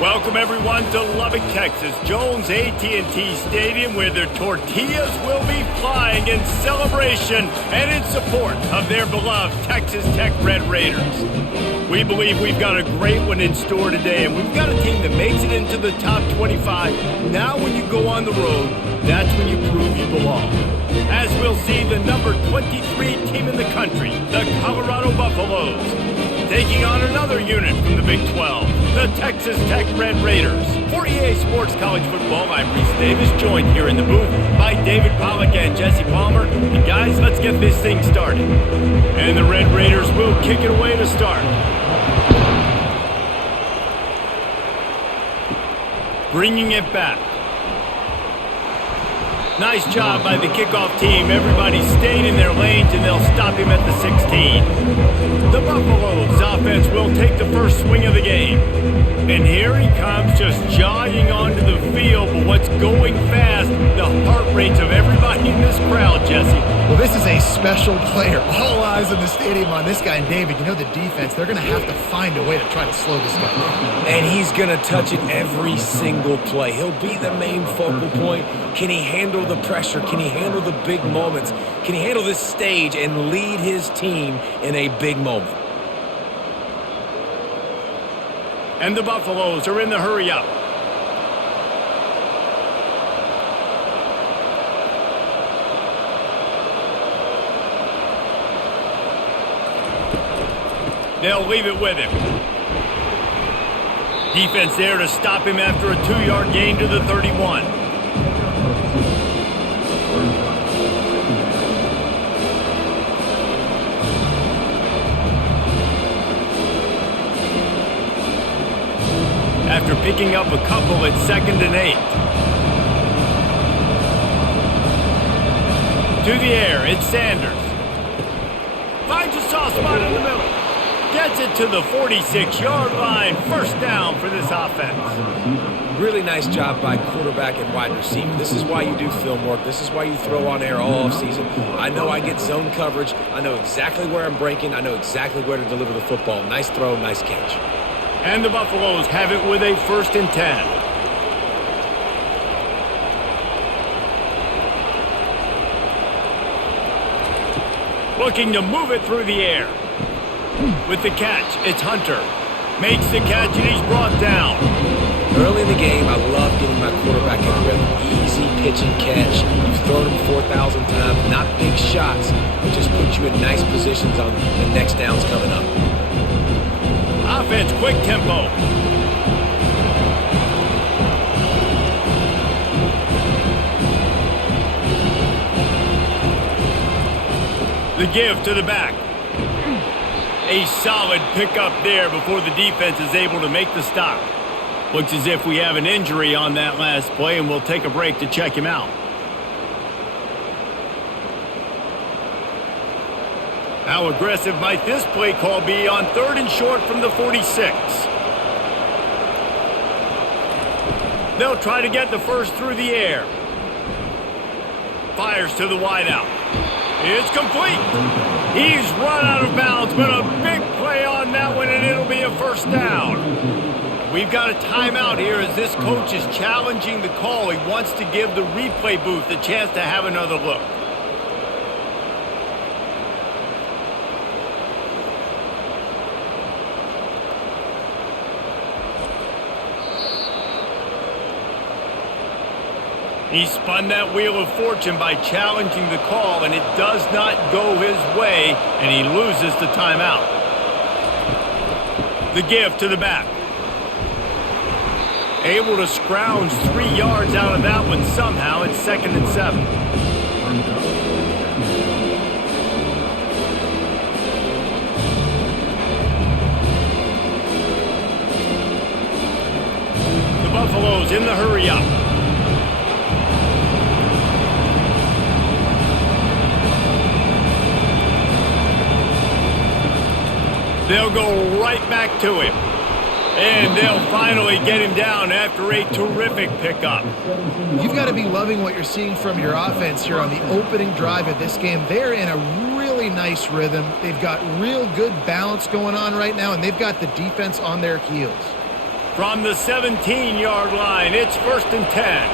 Welcome everyone to Lubbock, Texas, Jones AT&T Stadium, where their tortillas will be flying in celebration and in support of their beloved Texas Tech Red Raiders. We believe we've got a great one in store today, and we've got a team that makes it into the top 25. Now when you go on the road, that's when you prove you belong. As we'll see the number 23 team in the country, the Colorado Buffaloes, taking on another unit from the Big 12, the Texas Tech Red Raiders. For EA Sports College Football, I'm Reese Davis, joined here in the booth by David Pollack and Jesse Palmer. And guys, let's get this thing started. And the Red Raiders will kick it away to start. Bringing it back. Nice job by the kickoff team. Everybody stayed in their lanes, and they'll stop him at the 16. The Buffaloes offense will take the first swing of the game. And here he comes, just jogging onto the field. But what's going fast, the heart rates of everybody in this crowd, Jesse. Well, this is a special player. All eyes in the stadium on this guy. And David, you know the defense, they're going to have to find a way to try to slow this guy down. And he's going to touch it every single play. He'll be the main focal point. Can he handle the pressure? Can he handle the big moments? Can he handle this stage and lead his team in a big moment? And the Buffaloes are in the hurry up. They'll leave it with him. Defense there to stop him after a 2-yard gain to the 31. After picking up a couple, it's 2nd and 8. To the air, it's Sanders. Finds a soft spot in the middle. Gets it to the 46-yard line. First down for this offense. Really nice job by quarterback and wide receiver. This is why you do film work. This is why you throw on air all offseason. I know I get zone coverage. I know exactly where I'm breaking. I know exactly where to deliver the football. Nice throw, nice catch. And the Buffaloes have it with a 1st and 10. Looking to move it through the air. With the catch, it's Hunter. Makes the catch, and he's brought down. Early in the game, I love getting my quarterback in a rhythm. Easy pitch and catch. You've thrown him 4,000 times. Not big shots, but just put you in nice positions on the next downs coming up. Offense, quick tempo. The give to the back. A solid pickup there before the defense is able to make the stop. Looks as if we have an injury on that last play, and we'll take a break to check him out. How aggressive might this play call be on 3rd and short from the 46? They'll try to get the first through the air. Fires to the wideout. It's complete. He's run out of bounds, but a big play on that one, and it'll be a 1st down. We've got a timeout here as this coach is challenging the call. He wants to give the replay booth a chance to have another look. He spun that wheel of fortune by challenging the call, and it does not go his way, and he loses the timeout. The give to the back. Able to scrounge 3 yards out of that one somehow. It's 2nd and 7. The Buffaloes in the hurry up. They'll go right back to him. And they'll finally get him down after a terrific pickup. You've got to be loving what you're seeing from your offense here on the opening drive of this game. They're in a really nice rhythm. They've got real good balance going on right now, and they've got the defense on their heels. From the 17-yard line, it's 1st and 10.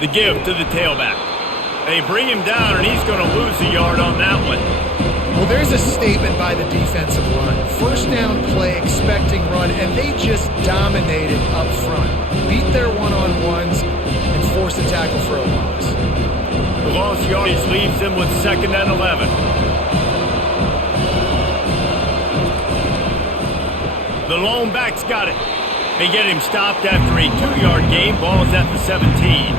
The give to the tailback. They bring him down, and he's going to lose a yard on that one. Well, there's a statement by the defensive line. First down play, expecting run, and they just dominated up front. Beat their one-on-ones and forced a tackle for a loss. The lost yardage leaves them with 2nd and 11. The lone back's got it. They get him stopped after a 2-yard gain. Ball's at the 17.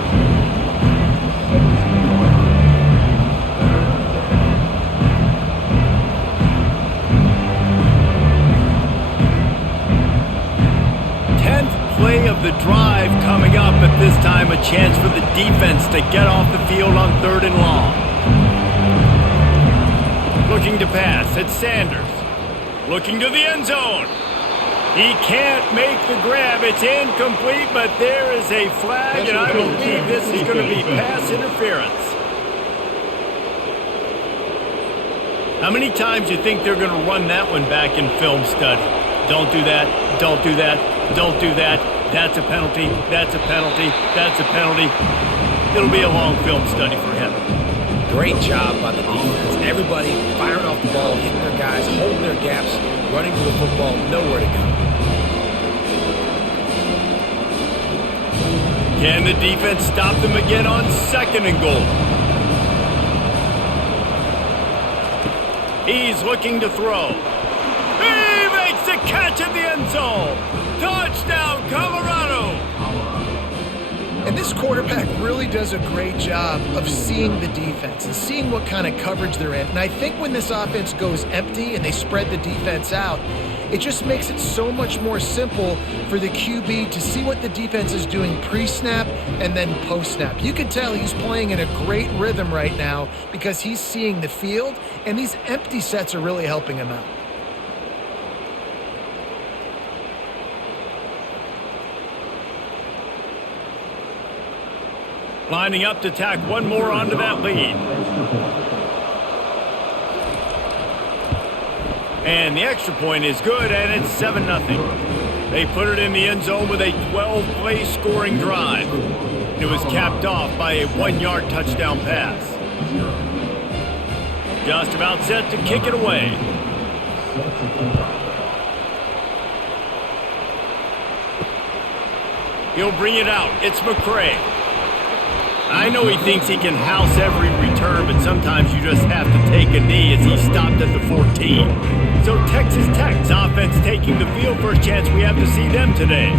Play of the drive coming up, but this time a chance for the defense to get off the field on 3rd and long. Looking to pass, it's Sanders. Looking to the end zone. He can't make the grab. It's incomplete, but there is a flag, and I believe this is going to be pass interference. How many times do you think they're going to run that one back in film study? Don't do that. Don't do that. Don't do that. That's a penalty. That's a penalty. That's a penalty. It'll be a long film study for him. Great job by the defense. Everybody firing off the ball, hitting their guys, holding their gaps, running to the football, nowhere to go. Can the defense stop them again on 2nd and goal? He's looking to throw. He makes the catch in the end zone. Touchdown, Colorado! And this quarterback really does a great job of seeing the defense and seeing what kind of coverage they're in. And I think when this offense goes empty and they spread the defense out, it just makes it so much more simple for the QB to see what the defense is doing pre-snap and then post-snap. You can tell he's playing in a great rhythm right now because he's seeing the field, and these empty sets are really helping him out. Lining up to tack one more onto that lead. And the extra point is good, and it's 7-0. They put it in the end zone with a 12-play scoring drive. It was capped off by a 1-yard touchdown pass. Just about set to kick it away. He'll bring it out. It's McCray. I know he thinks he can house every return, but sometimes you just have to take a knee as he stopped at the 14. So Texas Tech's offense taking the field. First chance we have to see them today.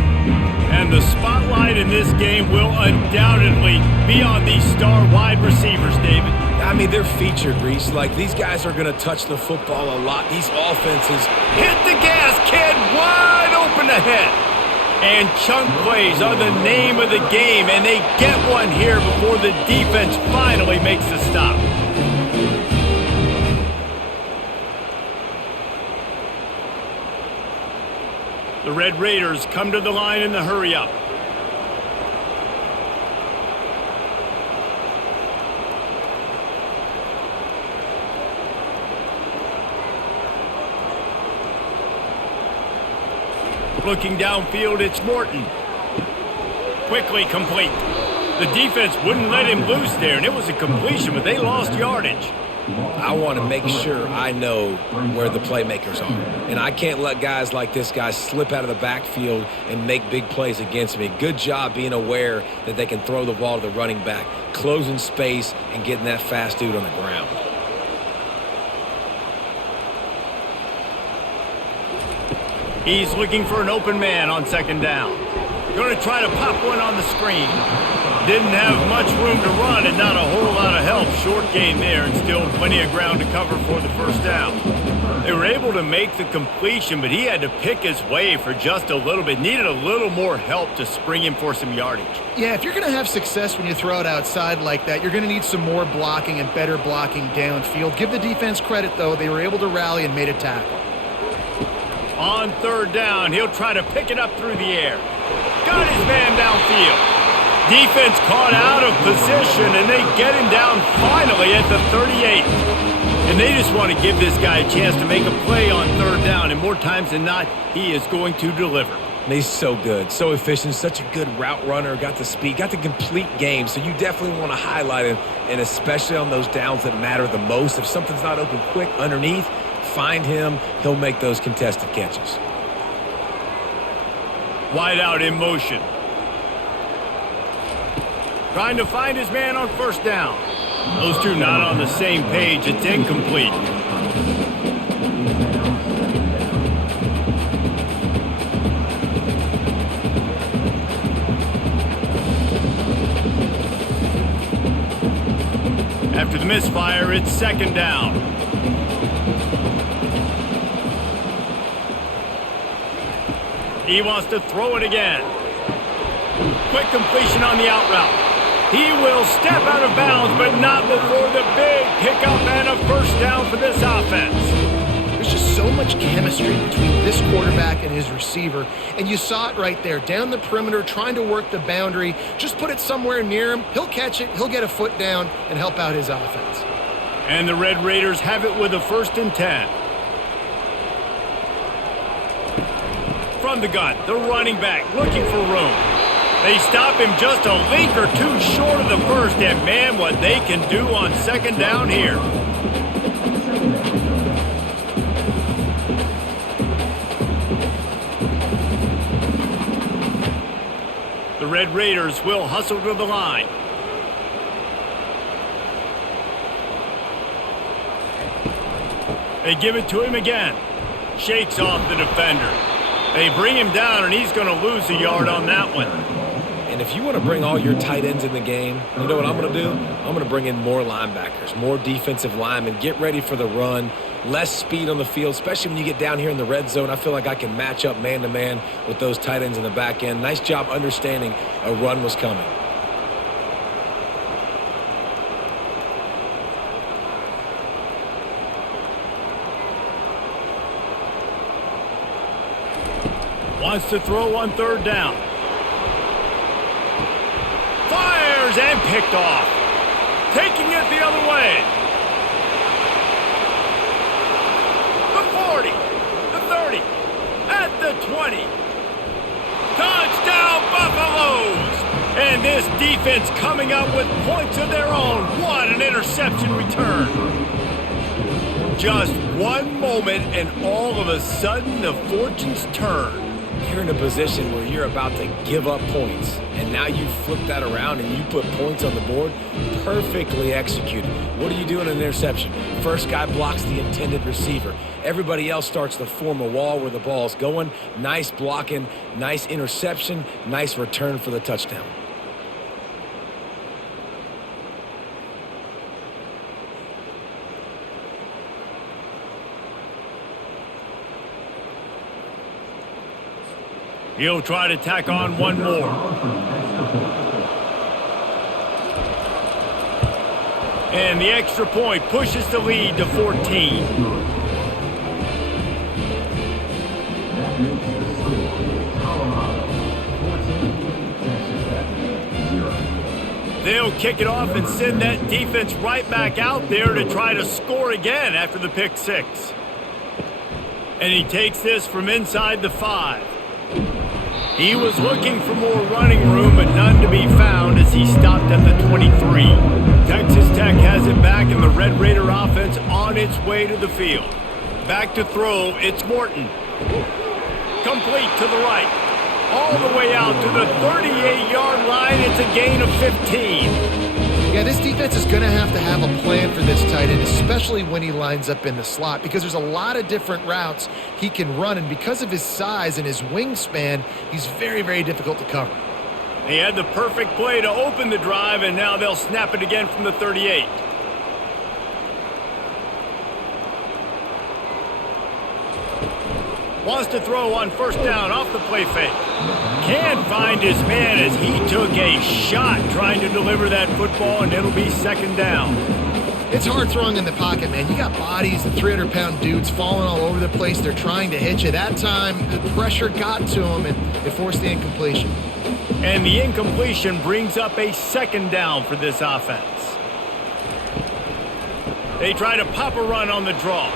And the spotlight in this game will undoubtedly be on these star wide receivers, David. I mean, they're featured, Reese. Like, these guys are going to touch the football a lot. These offenses. Hit the gas, kid. Wide open ahead. And chunk plays are the name of the game, and they get one here before the defense finally makes the stop. The Red Raiders come to the line in the hurry-up. Looking downfield, it's Morton. Quickly complete. The defense wouldn't let him loose there, and it was a completion, but they lost yardage. I want to make sure I know where the playmakers are. And I can't let guys like this guy slip out of the backfield and make big plays against me. Good job being aware that they can throw the ball to the running back, closing space, and getting that fast dude on the ground. He's looking for an open man on 2nd down. Going to try to pop one on the screen. Didn't have much room to run and not a whole lot of help. Short gain there and still plenty of ground to cover for the first down. They were able to make the completion, but he had to pick his way for just a little bit. Needed a little more help to spring him for some yardage. Yeah, if you're going to have success when you throw it outside like that, you're going to need some more blocking and better blocking downfield. Give the defense credit, though. They were able to rally and made a tackle. On 3rd down, he'll try to pick it up through the air. Got his man downfield. Defense caught out of position, and they get him down finally at the 38. And they just want to give this guy a chance to make a play on third down, and more times than not, he is going to deliver. He's so good, so efficient, such a good route runner, got the speed, got the complete game, so you definitely want to highlight him, and especially on those downs that matter the most. If something's not open quick underneath, find him, he'll make those contested catches. Wide out in motion. Trying to find his man on first down. Those two not on the same page. It's incomplete. After the misfire, it's second down. He wants to throw it again. Quick completion on the out route. He will step out of bounds, but not before the big pickup and a first down for this offense. There's just so much chemistry between this quarterback and his receiver, and you saw it right there, down the perimeter, trying to work the boundary. Just put it somewhere near him. He'll catch it, he'll get a foot down, and help out his offense. And the Red Raiders have it with a 1st and 10. From the gun, the running back looking for room. They stop him just a link or two short of the first, and man, what they can do on second down here. The Red Raiders will hustle to the line. They give it to him again. Shakes off the defender. They bring him down, and he's going to lose a yard on that one. And if you want to bring all your tight ends in the game, you know what I'm going to do? I'm going to bring in more linebackers, more defensive linemen, get ready for the run, less speed on the field, especially when you get down here in the red zone. I feel like I can match up man-to-man with those tight ends in the back end. Nice job understanding a run was coming. Wants to throw on third down. Fires and picked off. Taking it the other way. The 40, the 30, at the 20. Touchdown Buffaloes! And this defense coming up with points of their own. What an interception return. Just one moment and all of a sudden the fortunes turn. You're in a position where you're about to give up points, and now you flip that around and you put points on the board. Perfectly executed. What do you do in an interception? First guy blocks the intended receiver. Everybody else starts to form a wall where the ball's going. Nice blocking, nice interception, nice return for the touchdown. He'll try to tack on one more. And the extra point pushes the lead to 14. They'll kick it off and send that defense right back out there to try to score again after the pick six. And he takes this from inside the 5. He was looking for more running room, but none to be found as he stopped at the 23. Texas Tech has it back, and the Red Raider offense on its way to the field. Back to throw, it's Morton. Complete to the right. All the way out to the 38-yard line. It's a gain of 15. Yeah, this defense is going to have a plan for this tight end, especially when he lines up in the slot, because there's a lot of different routes he can run, and because of his size and his wingspan, he's very, very difficult to cover. He had the perfect play to open the drive, and now they'll snap it again from the 38. Wants to throw on first down off the play fake. Can't find his man as he took a shot trying to deliver that football, and it'll be second down. It's hard throwing in the pocket, man. You got bodies, the 300-pound dudes falling all over the place. They're trying to hit you. That time, the pressure got to him, and it forced the incompletion. And the incompletion brings up a second down for this offense. They try to pop a run on the draw.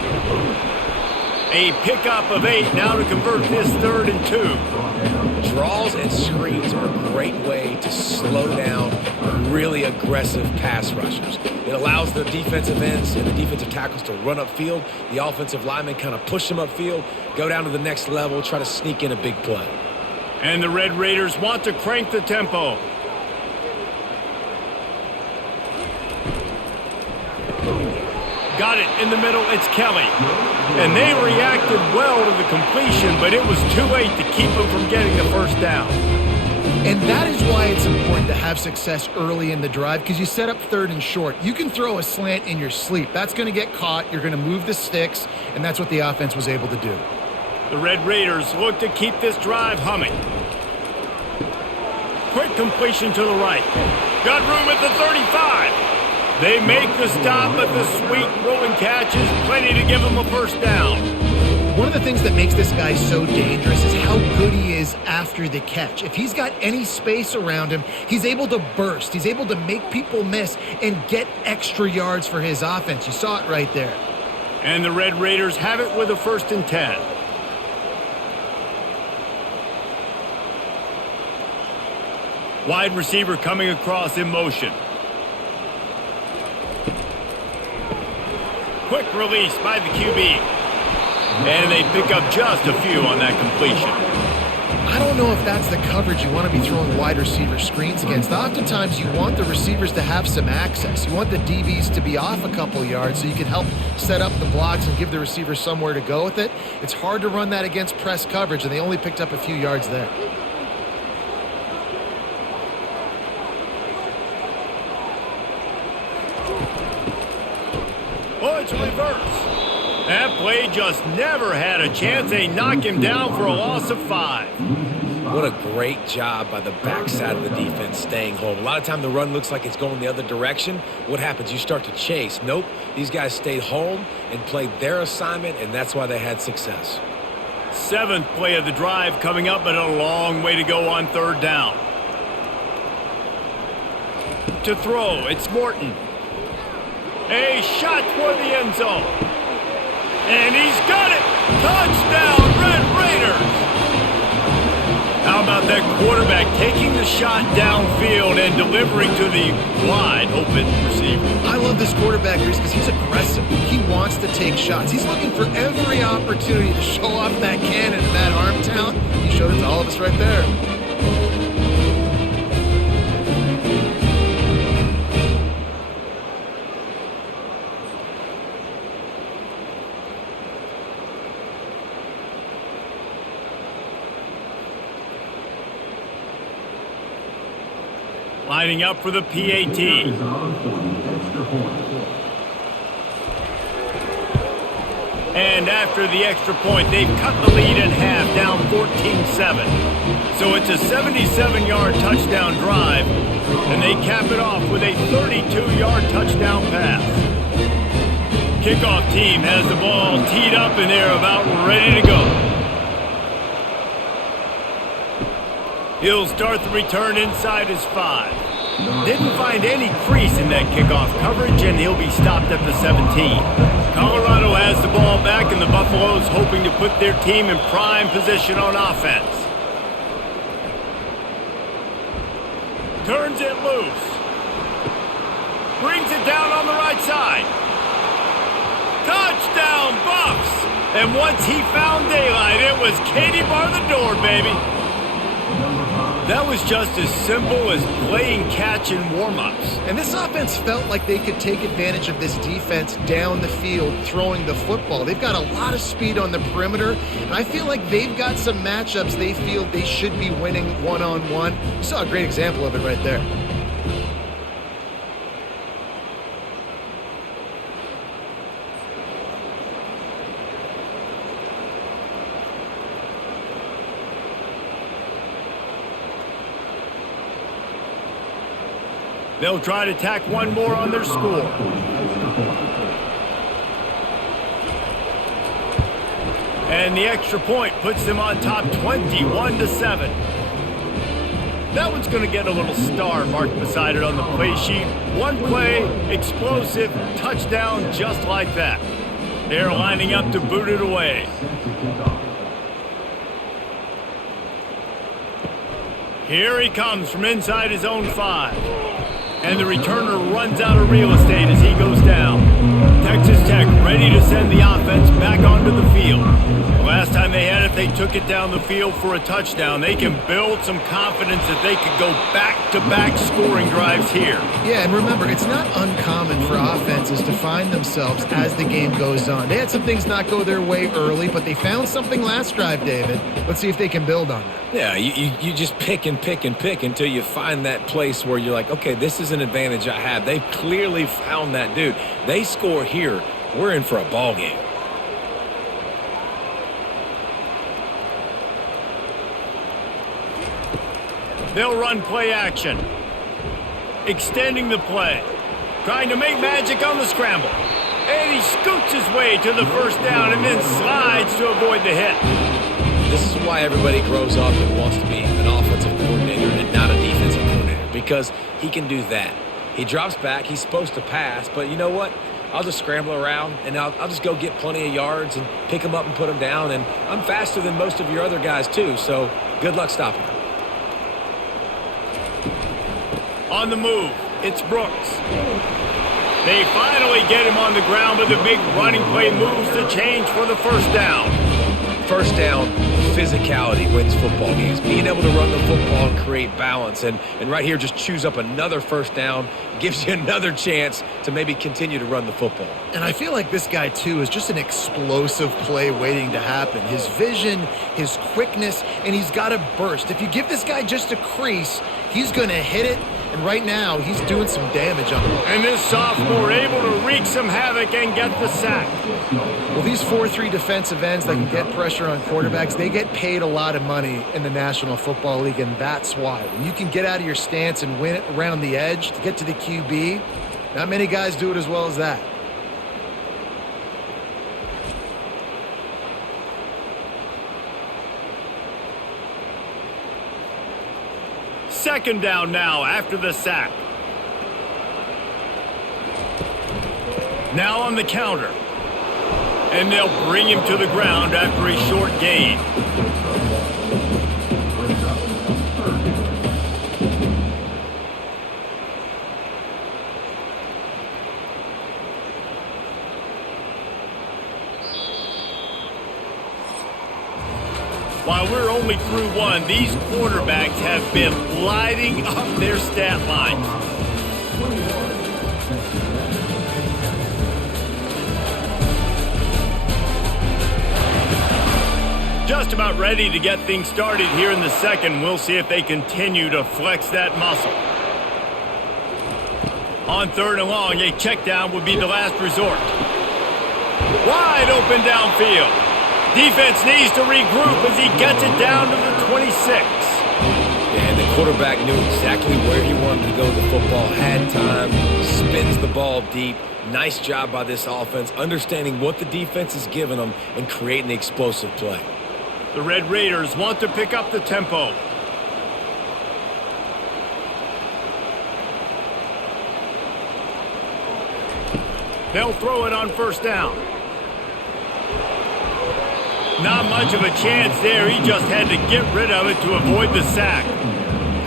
A pickup of 8 now to convert this 3rd and 2. Draws and screens are a great way to slow down really aggressive pass rushers. It allows the defensive ends and the defensive tackles to run upfield. The offensive linemen kind of push them upfield, go down to the next level, try to sneak in a big play. And the Red Raiders want to crank the tempo. Got it in the middle, it's Kelly. And they reacted well to the completion, but it was too late to keep them from getting the first down. And that is why it's important to have success early in the drive, because you set up 3rd and short. You can throw a slant in your sleep. That's going to get caught. You're going to move the sticks, and that's what the offense was able to do. The Red Raiders look to keep this drive humming. Quick completion to the right. Got room at the 35. They make the stop, but the sweet throwing catch is plenty to give them a first down. One of the things that makes this guy so dangerous is how good he is after the catch. If he's got any space around him, he's able to burst. He's able to make people miss and get extra yards for his offense. You saw it right there. And the Red Raiders have it with a 1st and 10. Wide receiver coming across in motion. Quick release by the QB. And they pick up just a few on that completion. I don't know if that's the coverage you want to be throwing wide receiver screens against. Oftentimes, you want the receivers to have some access. You want the DBs to be off a couple yards so you can help set up the blocks and give the receivers somewhere to go with it. It's hard to run that against press coverage, and they only picked up a few yards there. Oh, it's reverse. That play just never had a chance. They knock him down for a loss of 5. What a great job by the backside of the defense staying home. A lot of time the run looks like it's going the other direction. What happens? You start to chase. Nope. These guys stayed home and played their assignment, and that's why they had success. 7th play of the drive coming up, but a long way to go on 3rd down. To throw, it's Morton. A shot toward the end zone. And he's got it! Touchdown, Red Raiders! How about that quarterback taking the shot downfield and delivering to the wide open receiver? I love this quarterback, Reese, because he's aggressive. He wants to take shots. He's looking for every opportunity to show off that cannon and that arm talent. He showed it to all of us right there. Lining up for the PAT. And after the extra point, they've cut the lead in half, down 14-7. So it's a 77-yard touchdown drive, and they cap it off with a 32-yard touchdown pass. Kickoff team has the ball teed up, and they're about ready to go. He'll start the return inside his 5. Didn't find any crease in that kickoff coverage, and he'll be stopped at the 17. Colorado has the ball back, and the Buffaloes hoping to put their team in prime position on offense. Turns it loose. Brings it down on the right side. Touchdown, Buffs! And once he found daylight, it was Katie bar the door, baby. That was just as simple as playing catch in warm-ups. And this offense felt like they could take advantage of this defense down the field throwing the football. They've got a lot of speed on the perimeter, and I feel like they've got some matchups they feel they should be winning one-on-one. You saw a great example of it right there. They'll try to tack one more on their score. And the extra point puts them on top 21-7. That one's going to get a little star marked beside it on the play sheet. One play, explosive, touchdown just like that. They're lining up to boot it away. Here he comes from inside his own 5. And the returner runs out of real estate as he goes down. Texas Tech ready to send the offense back onto the field. The last time they had it, they took it down the field for a touchdown. They can build some confidence that they could go back-to-back scoring drives here. Yeah, and remember, it's not uncommon for offenses to find themselves as the game goes on. They had some things not go their way early, but they found something last drive, David. Let's see if they can build on that. Yeah, you just pick and pick and pick until you find that place where you're like, okay, this is an advantage I have. They've clearly found that, dude. They score here, we're in for a ball game. They'll run play action. Extending the play. Trying to make magic on the scramble. And he scoots his way to the first down and then slides to avoid the hit. This is why everybody grows up and wants to be an offensive coordinator and not a defensive coordinator, because he can do that. He drops back, he's supposed to pass, but you know what? I'll just scramble around, and I'll just go get plenty of yards and pick them up and put them down, and I'm faster than most of your other guys too, so good luck stopping him. On the move, it's Brooks. They finally get him on the ground, but the big running play moves the change for the first down. First down, physicality wins football games. Being able to run the football and create balance. And right here, just choose up another first down, gives you another chance to maybe continue to run the football. And I feel like this guy, too, is just an explosive play waiting to happen. His vision, his quickness, and he's got a burst. If you give this guy just a crease, he's going to hit it. And right now, he's doing some damage on him. And this sophomore able to wreak some havoc and get the sack. Well, these 4-3 defensive ends that can get pressure on quarterbacks, they get paid a lot of money in the National Football League, and that's why. When you can get out of your stance and win it around the edge to get to the QB, not many guys do it as well as that. Second down now after the sack. Now on the counter. And they'll bring him to the ground after a short gain. While we're only through one, these quarterbacks have been lighting up their stat lines. Just about ready to get things started here in the second. We'll see if they continue to flex that muscle. On third and long, a check down would be the last resort. Wide open downfield. Defense needs to regroup as he gets it down to the 26. And the quarterback knew exactly where he wanted to go with the football, had time, spins the ball deep. Nice job by this offense, understanding what the defense is giving them and creating the explosive play. The Red Raiders want to pick up the tempo. They'll throw it on first down. Not much of a chance there. He just had to get rid of it to avoid the sack.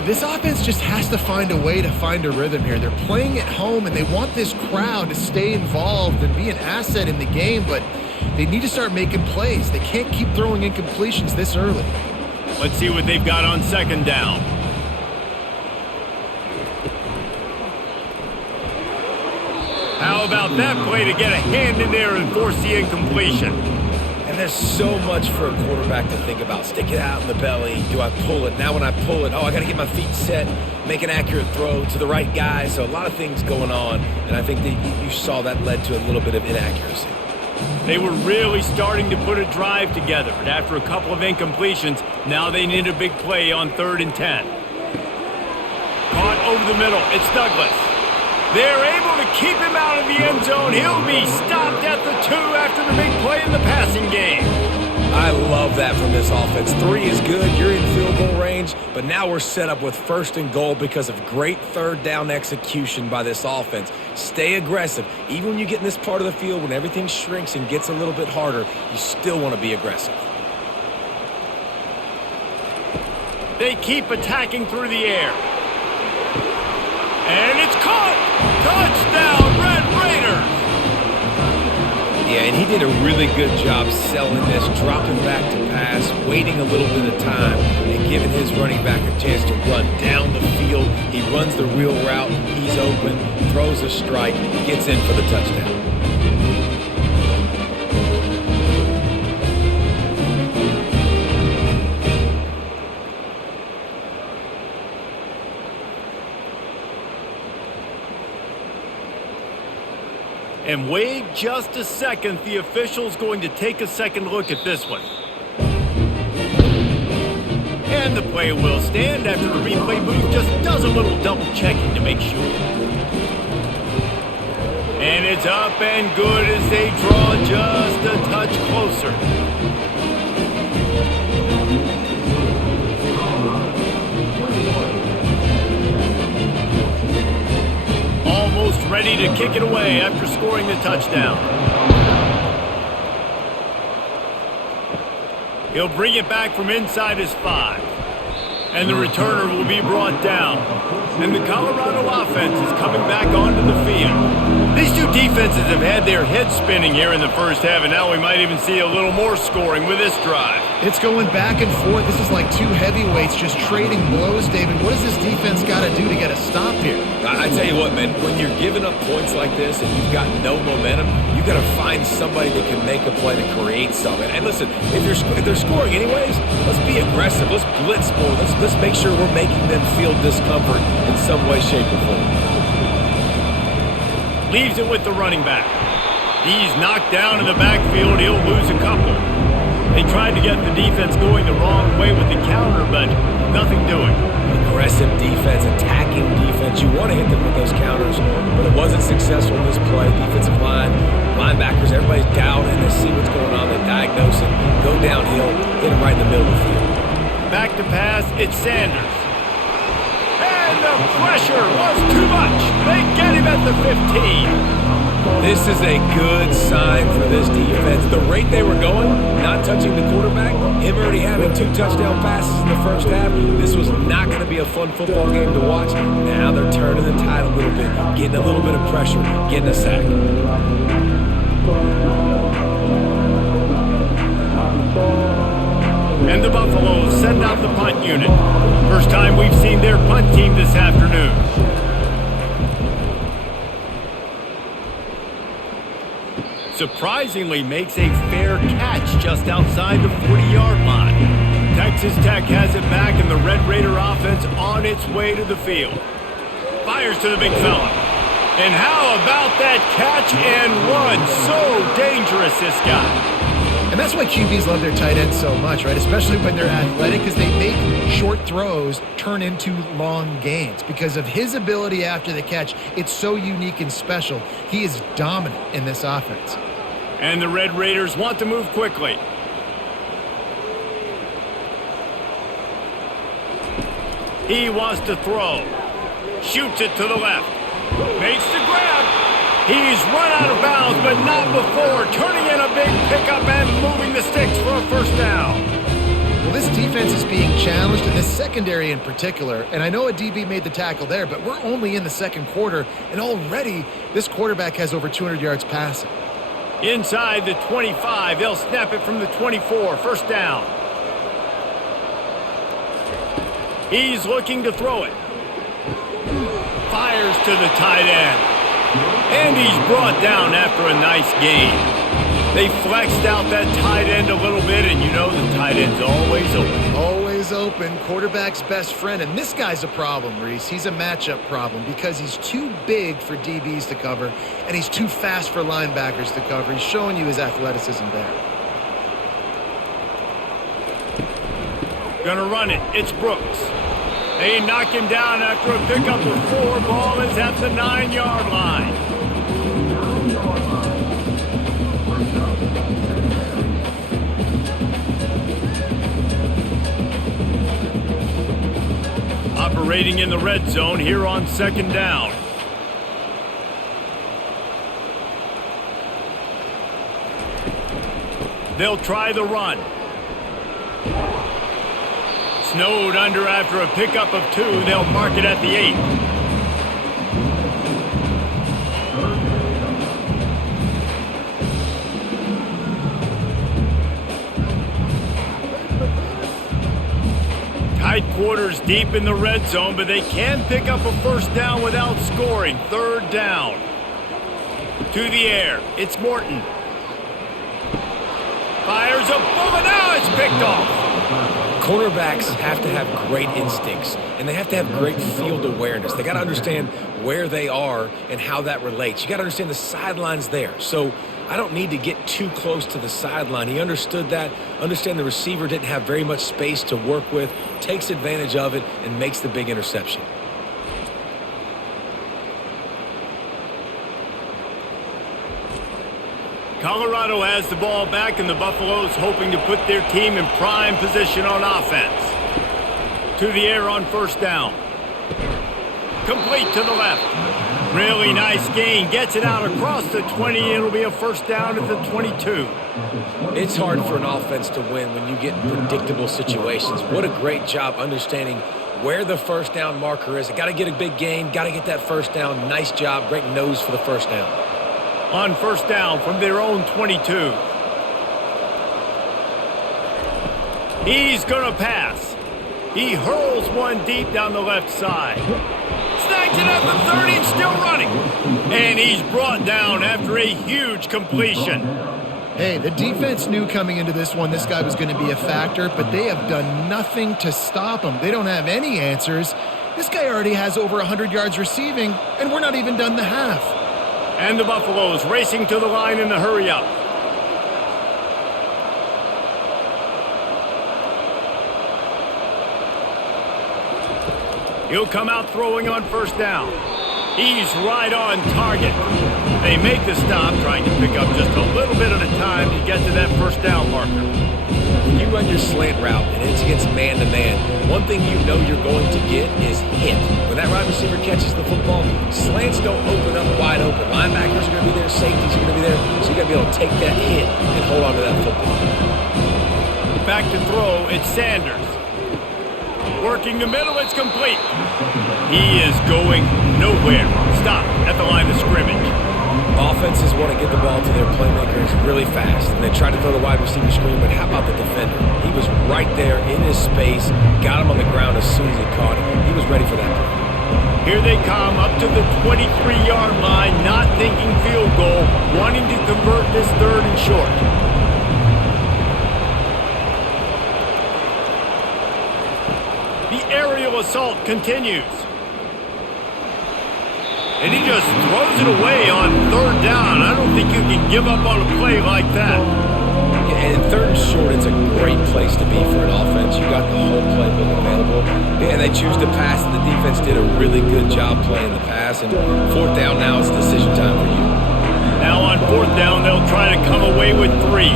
This offense just has to find a way to find a rhythm here. They're playing at home, and they want this crowd to stay involved and be an asset in the game, but they need to start making plays. They can't keep throwing incompletions this early. Let's see what they've got on second down. How about that play to get a hand in there and force the incompletion? And there's so much for a quarterback to think about. Stick it out in the belly. Do I pull it? Now when I pull it, I got to get my feet set, make an accurate throw to the right guy. So a lot of things going on, and I think that you saw that led to a little bit of inaccuracy. They were really starting to put a drive together, but after a couple of incompletions, now they need a big play on 3rd and 10. Caught over the middle. It's Douglas. They're able to keep him out of the end zone. He'll be stopped at the 2 after the big play in the passing game. I love that from this offense. 3 is good. You're in field goal range, but now we're set up with 1st and goal because of great 3rd down execution by this offense. Stay aggressive. Even when you get in this part of the field, when everything shrinks and gets a little bit harder, you still want to be aggressive. They keep attacking through the air. And it's caught! Touchdown, Red Raiders! Yeah, and he did a really good job selling this, dropping back to pass, waiting a little bit of time, and giving his running back a chance to run down the field. He runs the real route. He's open, throws a strike, gets in for the touchdown. And wait just a second, the official's going to take a second look at this one. And the play will stand after the replay booth just does a little double checking to make sure. And it's up and good as they draw just a touch closer. Almost ready to kick it away after scoring the touchdown. He'll bring it back from inside his 5. And the returner will be brought down. And the Colorado offense is coming back onto the field. These two defenses have had their heads spinning here in the first half, and now we might even see a little more scoring with this drive. It's going back and forth. This is like two heavyweights just trading blows, David. What does this defense got to do to get a stop here? I tell you what, man, when you're giving up points like this and you've got no momentum, you got to find somebody that can make a play to create something. And listen, if they're scoring anyways, let's be aggressive. Let's blitz more. Let's make sure we're making them feel discomfort in some way, shape, or form. Leaves it with the running back. He's knocked down in the backfield. He'll lose a couple. They tried to get the defense going the wrong way with the counter, but nothing doing. Aggressive defense, attacking defense. You want to hit them with those counters, but it wasn't successful in this play. Defensive line, linebackers, everybody's dialed in. They see what's going on. They diagnose it, go downhill, hit them right in the middle of the field. Back to pass, it's Sanders. And the pressure was too much. They get him at the 15. This is a good sign for this defense. The rate they were going, not touching the quarterback, him already having 2 touchdown passes in the first half, this was not going to be a fun football game to watch. Now they're turning the tide a little bit, getting a little bit of pressure, getting a sack. And the Buffaloes send out the punt unit. First time we've seen their punt team this afternoon. Surprisingly makes a fair catch just outside the 40-yard line. Texas Tech has it back, and the Red Raider offense on its way to the field. Fires to the big fella. And how about that catch and run? So dangerous, this guy. And that's why QBs love their tight ends so much, right? Especially when they're athletic, because they make short throws turn into long gains. Because of his ability after the catch, it's so unique and special. He is dominant in this offense. And the Red Raiders want to move quickly. He wants to throw. Shoots it to the left. Makes the grab. He's run out of bounds, but not before. Turning in a big pickup and moving the sticks for a first down. Well, this defense is being challenged, and this secondary in particular. And I know a DB made the tackle there, but we're only in the second quarter, and already this quarterback has over 200 yards passing. Inside the 25, they'll snap it from the 24. First down. He's looking to throw it. Fires to the tight end. And he's brought down after a nice gain. They flexed out that tight end a little bit, and you know the tight end's always open. Always open, quarterback's best friend. And this guy's a problem, Reese. He's a matchup problem because he's too big for DBs to cover, and he's too fast for linebackers to cover. He's showing you his athleticism there. Gonna run it. It's Brooks. They knock him down after a pickup of 4. Ball is at the 9-yard line. operating in the red zone here on 2nd down. They'll try the run. Snowed under after a pickup of 2. They'll mark it at the 8. Tight quarters deep in the red zone, but they can pick up a first down without scoring. 3rd down. To the air. It's Morton. Fires a bullet. Now it's picked off. Cornerbacks have to have great instincts, and they have to have great field awareness. They got to understand where they are and how that relates. You got to understand the sidelines there. So I don't need to get too close to the sideline. He understood that. Understand the receiver didn't have very much space to work with, takes advantage of it, and makes the big interception. Colorado has the ball back, and the Buffaloes hoping to put their team in prime position on offense. To the air on 1st down. Complete to the left. Really nice gain. Gets it out across the 20. It'll be a first down at the 22. It's hard for an offense to win when you get in predictable situations. What a great job understanding where the first down marker is. Got to get a big gain. Got to get that first down. Nice job. Great nose for the first down. On 1st down from their own 22. He's going to pass. He hurls one deep down the left side. Snags it at the 30 and still running. And he's brought down after a huge completion. Hey, the defense knew coming into this one this guy was going to be a factor, but they have done nothing to stop him. They don't have any answers. This guy already has over 100 yards receiving, and we're not even done the half. And the Buffaloes racing to the line in the hurry-up. He'll come out throwing on 1st down. He's right on target. They make the stop, trying to pick up just a little bit at a time to get to that first down marker. When you run your slant route and it's against man-to-man, one thing you know you're going to get is hit. When that wide receiver catches the football, slants don't open up wide open. Linebackers are going to be there, safeties are going to be there, so you got to be able to take that hit and hold on to that football. Back to throw, it's Sanders. Working the middle, it's complete. He is going nowhere. Stop at the line of scrimmage. Offenses want to get the ball to their playmakers really fast, and they try to throw the wide receiver screen, but how about the defender? He was right there in his space, got him on the ground as soon as he caught him. He was ready for that play. Here they come up to the 23-yard line, not thinking field goal, wanting to convert this 3rd and short. The aerial assault continues. And he just throws it away on 3rd down. I don't think you can give up on a play like that. Yeah, and 3rd and short, it's a great place to be for an offense. You got the whole playbook available. Yeah, they choose to pass, and the defense did a really good job playing the pass. And 4th down now, it's decision time for you. Now on 4th down, they'll try to come away with 3.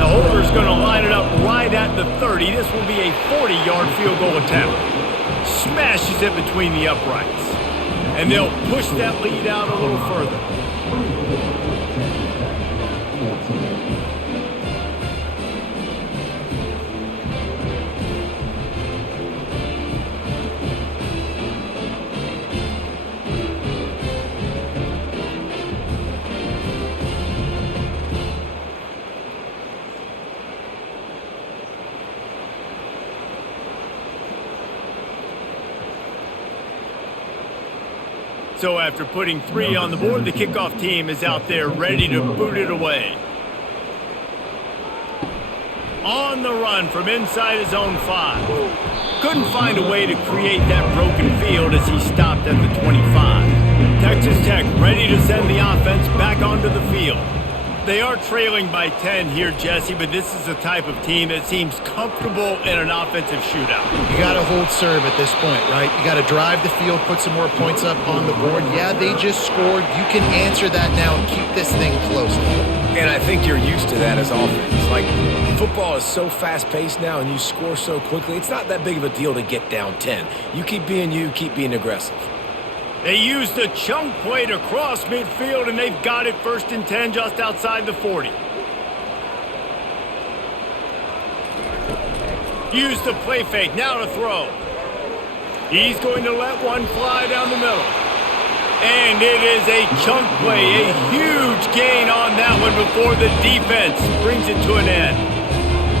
The holder's going to line it up right at the 30. This will be a 40-yard field goal attempt. Smashes it between the uprights. And they'll push that lead out a little further. So after putting 3 on the board, the kickoff team is out there ready to boot it away. On the run from inside his own 5. Couldn't find a way to create that broken field as he stopped at the 25. Texas Tech ready to send the offense back onto the field. They are trailing by 10 here, Jesse, but this is the type of team that seems comfortable in an offensive shootout. You got to hold serve at this point, right? You got to drive the field, put some more points up on the board. Yeah, they just scored. You can answer that now and keep this thing close. Again, I think you're used to that as offense. Like, football is so fast-paced now and you score so quickly, it's not that big of a deal to get down 10. You, keep being aggressive. They use the chunk play to cross midfield, and they've got it 1st and 10 just outside the 40. Use the play fake, now to throw. He's going to let one fly down the middle. And it is a chunk play, a huge gain on that one before the defense brings it to an end.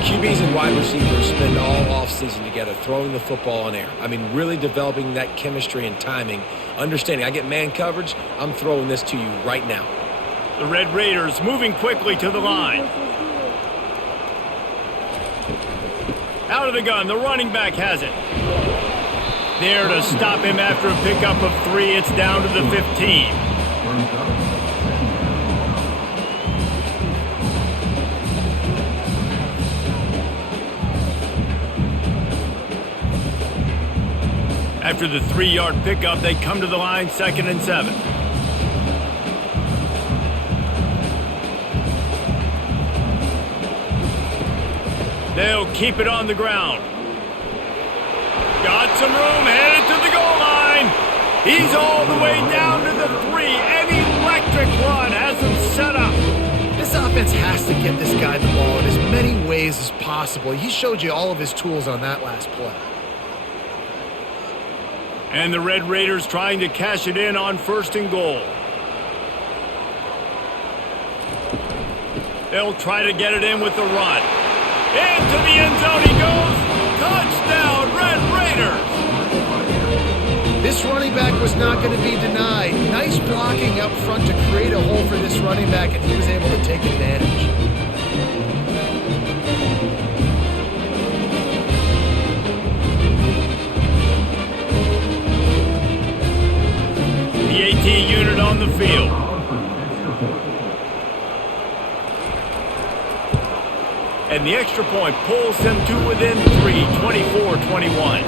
QBs and wide receivers spend all offseason together throwing the football on air. I mean, really developing that chemistry and timing. Understanding, I get man coverage, I'm throwing this to you right now. The Red Raiders moving quickly to the line. Out of the gun, the running back has it. There to stop him after a pickup of 3. It's down to the 15. After the 3-yard pickup, they come to the line 2nd and 7. They'll keep it on the ground. Got some room, headed to the goal line. He's all the way down to the 3. An electric run has him set up. This offense has to get this guy the ball in as many ways as possible. He showed you all of his tools on that last play. And the Red Raiders trying to cash it in on 1st and goal. They'll try to get it in with the run. Into the end zone he goes. Touchdown, Red Raiders! This running back was not going to be denied. Nice blocking up front to create a hole for this running back, and he was able to take advantage. The AT unit on the field. And the extra point pulls them to within 3, 24-21.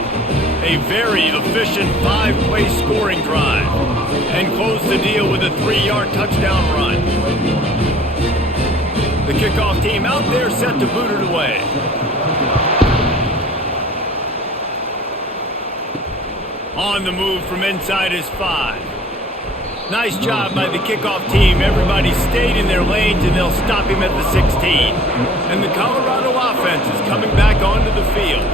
A very efficient 5-play scoring drive. And close the deal with a 3-yard touchdown run. The kickoff team out there set to boot it away. On the move from inside his 5. Nice job by the kickoff team. Everybody stayed in their lanes, and they'll stop him at the 16. And the Colorado offense is coming back onto the field.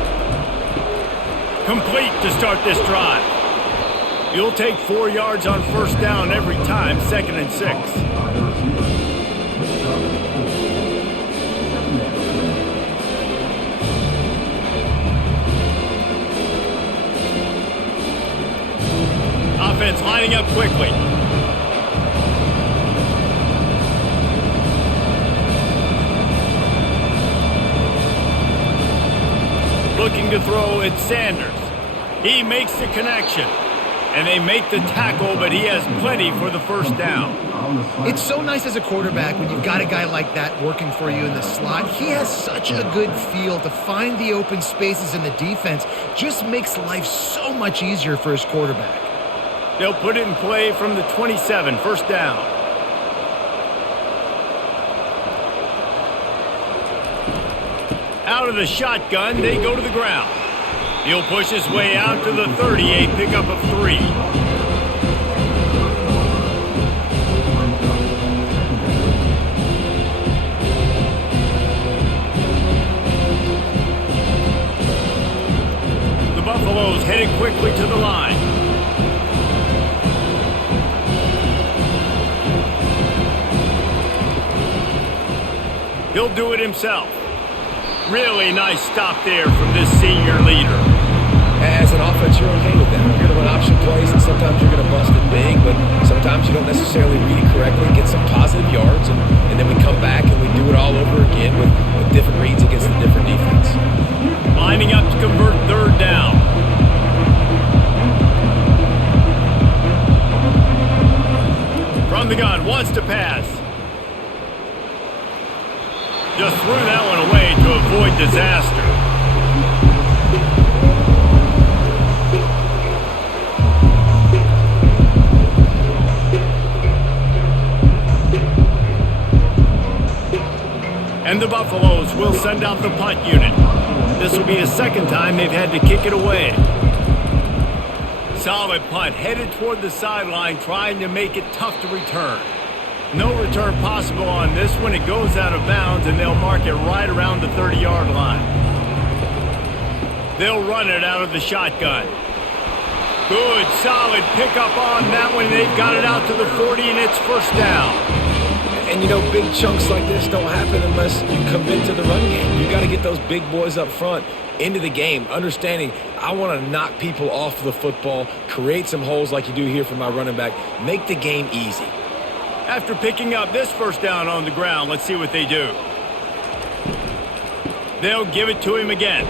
Complete to start this drive. You'll take 4 yards on 1st down every time, 2nd and 6. Offense lining up quickly. Looking to throw, it's Sanders. He makes the connection. And they make the tackle, but he has plenty for the 1st down. It's so nice as a quarterback when you've got a guy like that working for you in the slot. He has such a good feel to find the open spaces in the defense. Just makes life so much easier for his quarterback. They'll put it in play from the 27, 1st down. Out of the shotgun, they go to the ground. He'll push his way out to the 38, pickup of 3. The Buffaloes headed quickly to the line. He'll do it himself. Really nice stop there from this senior leader. As an offense, you're okay with that. You're going to run option plays, and sometimes you're going to bust it big, but sometimes you don't necessarily read it correctly, get some positive yards, and then we come back and we do it all over again with different reads against the different defense. Lining up to convert 3rd down. From the gun, wants to pass. Just threw that one away to avoid disaster. And the Buffaloes will send out the punt unit. This will be the second time they've had to kick it away. Solid punt, headed toward the sideline, trying to make it tough to return. No return possible on this one. It goes out of bounds, and they'll mark it right around the 30-yard line. They'll run it out of the shotgun. Good, solid pickup on that one. They've got it out to the 40, and it's first down. And you know, big chunks like this don't happen unless you commit to the run game. You got to get those big boys up front into the game, understanding I want to knock people off the football, create some holes like you do here for my running back, make the game easy. After picking up this first down on the ground, let's see what they do. They'll give it to him again.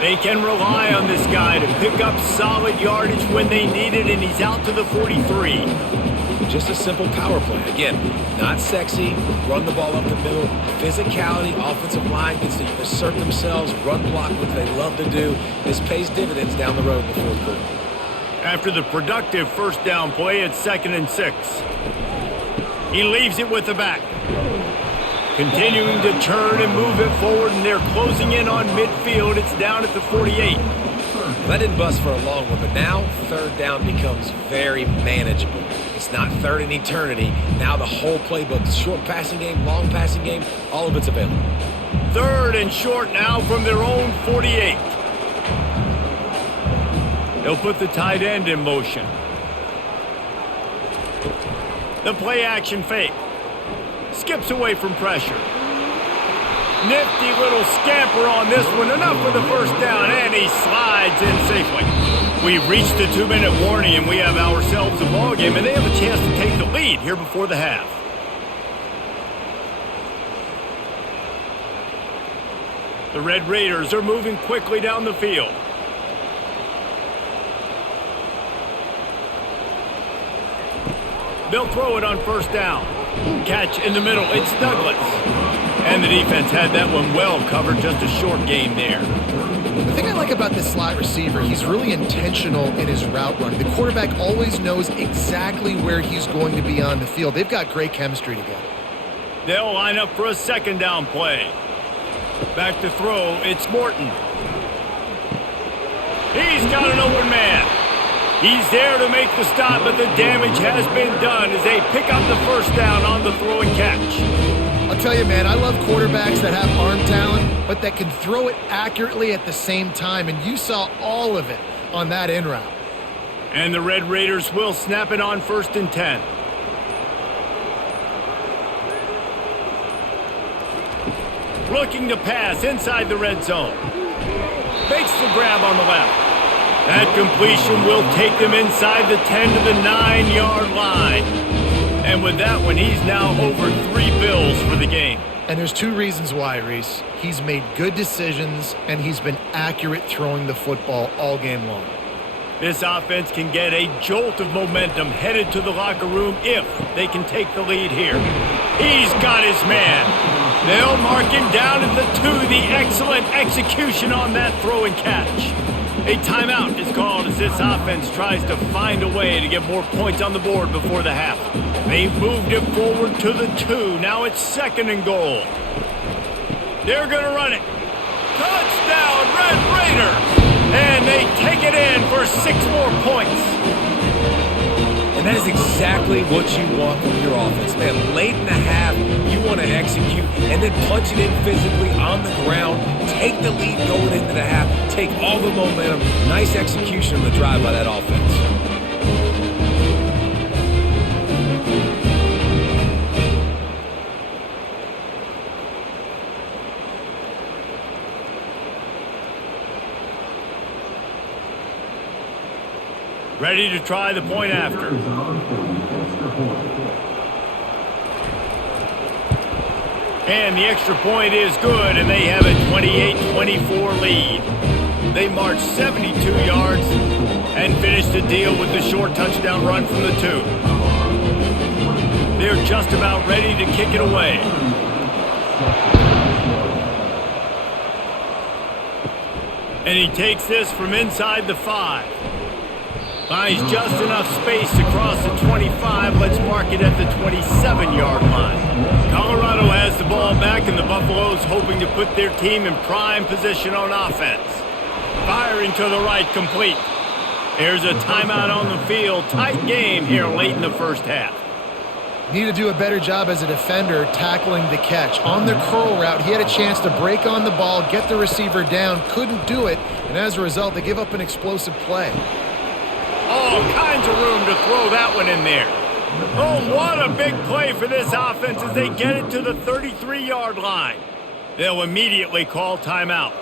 They can rely on this guy to pick up solid yardage when they need it, and he's out to the 43. Just a simple power play. Again, not sexy, run the ball up the middle, physicality, offensive line gets to assert themselves, run block, what they love to do. This pays dividends down the road in the fourth quarter. After the productive first down play, it's 2nd and 6. He leaves it with the back. Continuing to turn and move it forward, and they're closing in on midfield. It's down at the 48. That didn't bust for a long one, but now third down becomes very manageable. It's not third in eternity. Now the whole playbook, short passing game, long passing game, all of it's available. 3rd and short now from their own 48. They'll put the tight end in motion. The play action fake. Skips away from pressure. Nifty little scamper on this one. Enough for the first down, and he slides in safely. We've reached the 2-minute warning, and we have ourselves a ball game, and they have a chance to take the lead here before the half. The Red Raiders are moving quickly down the field. They'll throw it on first down. Catch in the middle. It's Douglas. And the defense had that one well covered. Just a short game there. The thing I like about this slot receiver, he's really intentional in his route running. The quarterback always knows exactly where he's going to be on the field. They've got great chemistry together. They'll line up for a second down play. Back to throw. It's Morton. He's got an open man. He's there to make the stop, but the damage has been done as they pick up the first down on the throw and catch. I'll tell you, man, I love quarterbacks that have arm talent, but that can throw it accurately at the same time, and you saw all of it on that in route. And the Red Raiders will snap it on 1st and 10. Looking to pass inside the red zone. Fakes the grab on the left. That completion will take them inside the 10 to the 9-yard line. And with that one, he's now over 3 bills for the game. And there's 2 reasons why, Reese. He's made good decisions, and he's been accurate throwing the football all game long. This offense can get a jolt of momentum headed to the locker room if they can take the lead here. He's got his man. They'll mark him down at the 2. The excellent execution on that throw and catch. A timeout is called as this offense tries to find a way to get more points on the board before the half. They've moved it forward to the 2. Now it's 2nd and goal. They're going to run it. Touchdown, Red Raiders! And they take it in for 6 more points. And that is exactly what you want from your offense. Man, late in the half, you want to execute and then punch it in physically on the ground. Take the lead going into the half. Take all the momentum. Nice execution on the drive by that offense. Ready to try the point after. And the extra point is good, and they have a 28-24 lead. They march 72 yards and finish the deal with the short touchdown run from the 2. They're just about ready to kick it away. And he takes this from inside the 5. Finds just enough space to cross the 25. Let's mark it at the 27-yard line. Colorado has the ball back, and the Buffaloes hoping to put their team in prime position on offense. Firing to the right, complete. There's a timeout on the field. Tight game here late in the first half. Need to do a better job as a defender tackling the catch. On the curl route, he had a chance to break on the ball, get the receiver down, couldn't do it, and as a result, they give up an explosive play. All kinds of room to throw that one in there. Oh, what a big play for this offense as they get it to the 33-yard line. They'll immediately call timeout.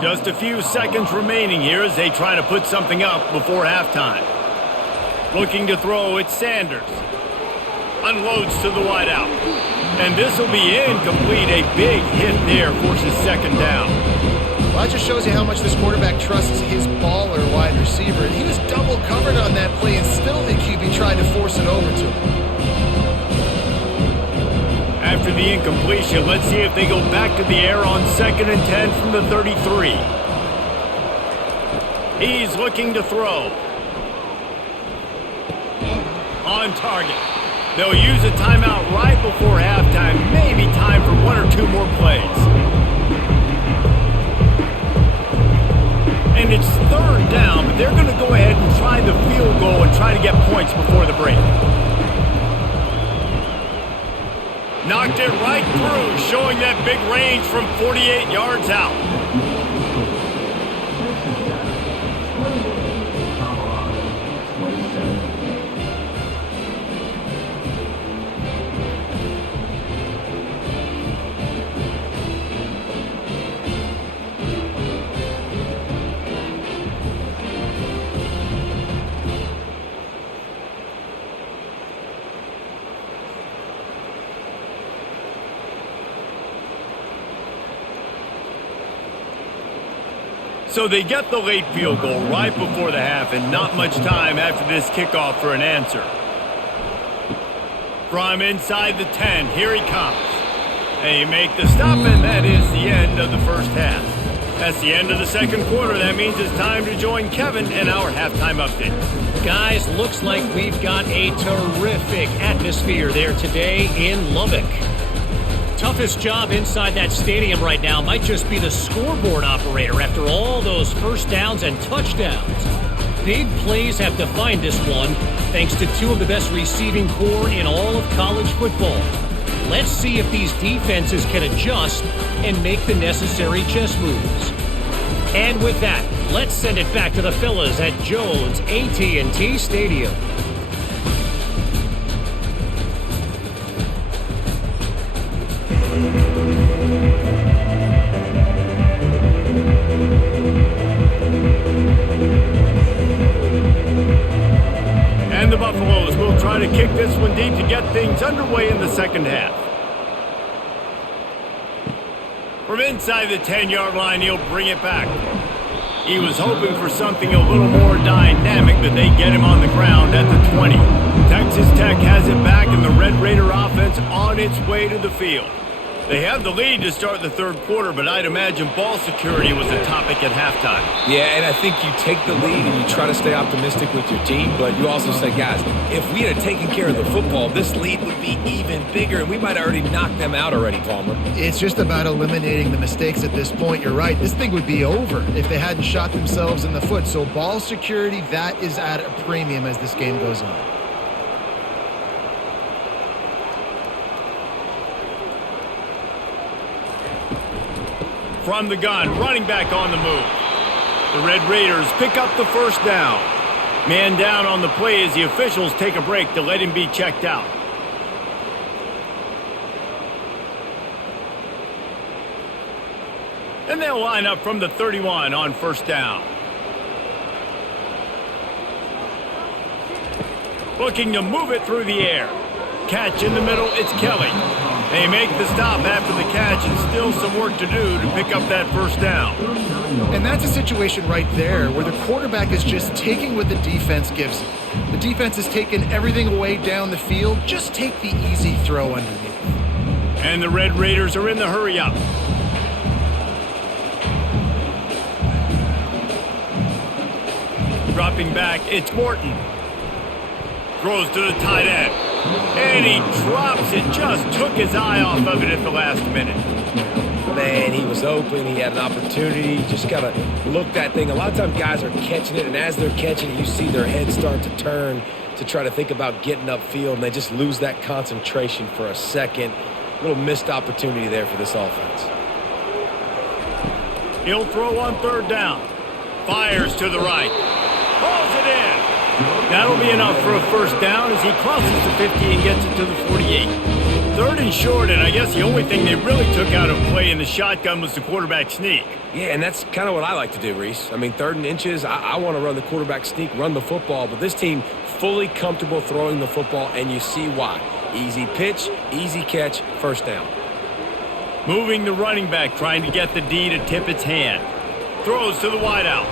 Just a few seconds remaining here as they try to put something up before halftime. Looking to throw, it's Sanders. Unloads to the wideout. And this will be incomplete. A big hit there forces second down. Well, that just shows you how much this quarterback trusts his baller wide receiver. He was double covered on that play, and still the QB tried to force it over to him. After the incompletion, let's see if they go back to the air on 2nd and 10 from the 33. He's looking to throw. On target. They'll use a timeout right before halftime. Maybe time for one or two more plays. And it's third down, but they're going to go ahead and try the field goal and try to get points before the break. Knocked it right through, showing that big range from 48 yards out. So they get the late field goal right before the half, and not much time after this kickoff for an answer. From inside the 10, here he comes. They make the stop, and that is the end of the first half. That's the end of the second quarter. That means it's time to join Kevin in our halftime update. Guys, looks like we've got a terrific atmosphere there today in Lubbock. Toughest job inside that stadium right now might just be the scoreboard operator after all those first downs and touchdowns. Big plays have defined this one, thanks to two of the best receiving corps in all of college football. Let's see if these defenses can adjust and make the necessary chess moves. And with that, let's send it back to the fellas at Jones AT&T Stadium. And the Buffaloes will try to kick this one deep to get things underway in the second half. From inside the 10-yard line, he'll bring it back. He was hoping for something a little more dynamic, but they get him on the ground at the 20. Texas Tech has it back, and the Red Raider offense on its way to the field. They have the lead to start the third quarter, but I'd imagine ball security was a topic at halftime. Yeah, and I think you take the lead and you try to stay optimistic with your team, but you also say, guys, if we had taken care of the football, this lead would be even bigger, and we might have already knocked them out already, Palmer. It's just about eliminating the mistakes at this point. You're right. This thing would be over if they hadn't shot themselves in the foot. So ball security, that is at a premium as this game goes on. From the gun, running back on the move. The Red Raiders pick up the first down. Man down on the play as the officials take a break to let him be checked out. And they'll line up from the 31 on first down. Looking to move it through the air. Catch in the middle, it's Kelly. They make the stop after the catch, and still some work to do to pick up that first down. And that's a situation right there where the quarterback is just taking what the defense gives him. The defense is taking everything away down the field. Just take the easy throw underneath. And the Red Raiders are in the hurry up. Dropping back, it's Morton. Throws to the tight end. And he drops it. Just took his eye off of it at the last minute. Man, he was open. He had an opportunity. Just got to look that thing. A lot of times guys are catching it, and as they're catching it, you see their head start to turn to try to think about getting upfield, and they just lose that concentration for a second. A little missed opportunity there for this offense. He'll throw on third down. Fires to the right. Pulls it in. That'll be enough for a first down as he crosses the 50 and gets it to the 48. Third and short, and I guess the only thing they really took out of play in the shotgun was the quarterback sneak. Yeah, and that's kind of what I like to do, Reese. I mean, 3rd and inches, I want to run the quarterback sneak, run the football, but this team fully comfortable throwing the football, and you see why. Easy pitch, easy catch, first down. Moving the running back, trying to get the D to tip its hand. Throws to the wideout.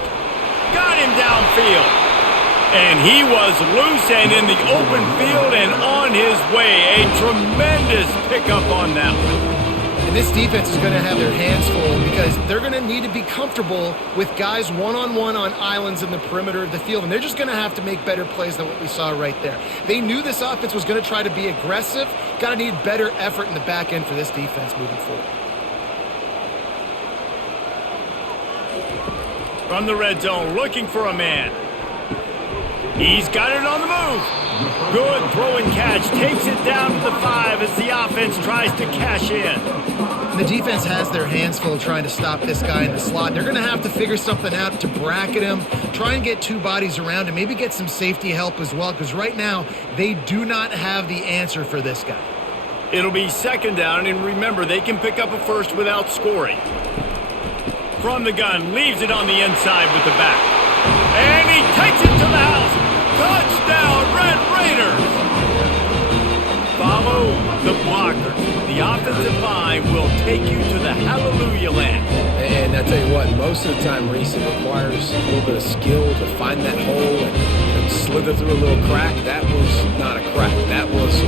Got him downfield. And he was loose and in the open field and on his way. A tremendous pickup on that one. And this defense is going to have their hands full because they're going to need to be comfortable with guys one-on-one on islands in the perimeter of the field. And they're just going to have to make better plays than what we saw right there. They knew this offense was going to try to be aggressive. Got to need better effort in the back end for this defense moving forward. From the red zone, looking for a man. He's got it on the move. Good throw and catch. Takes it down to the 5 as the offense tries to cash in. The defense has their hands full trying to stop this guy in the slot. They're going to have to figure something out to bracket him, try and get 2 bodies around him, maybe get some safety help as well, because right now they do not have the answer for this guy. It'll be 2nd down, and remember, they can pick up a first without scoring. From the gun, leaves it on the inside with the back. And he takes it to the house. Touchdown, Red Raiders! Follow the blockers. The offensive line will take you to the hallelujah land. And I tell you what, most of the time, Reese, it requires a little bit of skill to find that hole and slither through a little crack. That was not a crack. That was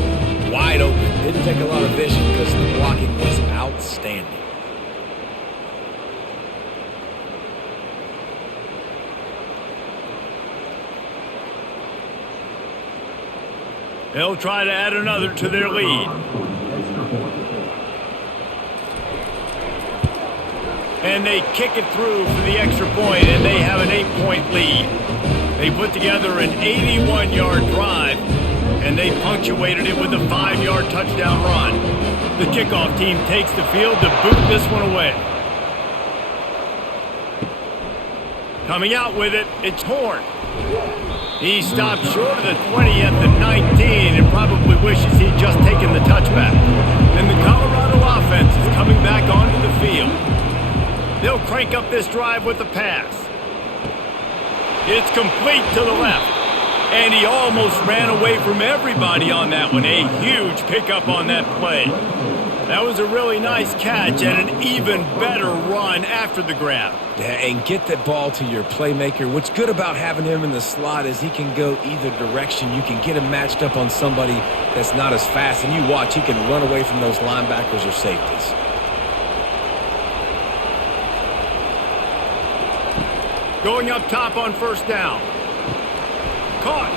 wide open. Didn't take a lot of vision because the blocking was outstanding. They'll try to add another to their lead. And they kick it through for the extra point, and they have an 8-point lead. They put together an 81-yard drive, and they punctuated it with a 5-yard touchdown run. The kickoff team takes the field to boot this one away. Coming out with it, it's Horn. He stopped short of the 20 at the 19 and probably wishes he'd just taken the touchback. And the Colorado offense is coming back onto the field. They'll crank up this drive with the pass. It's complete to the left. And he almost ran away from everybody on that one. A huge pickup on that play. That was a really nice catch and an even better run after the grab. Yeah, and get that ball to your playmaker. What's good about having him in the slot is he can go either direction. You can get him matched up on somebody that's not as fast, and you watch, he can run away from those linebackers or safeties. Going up top on first down. Caught.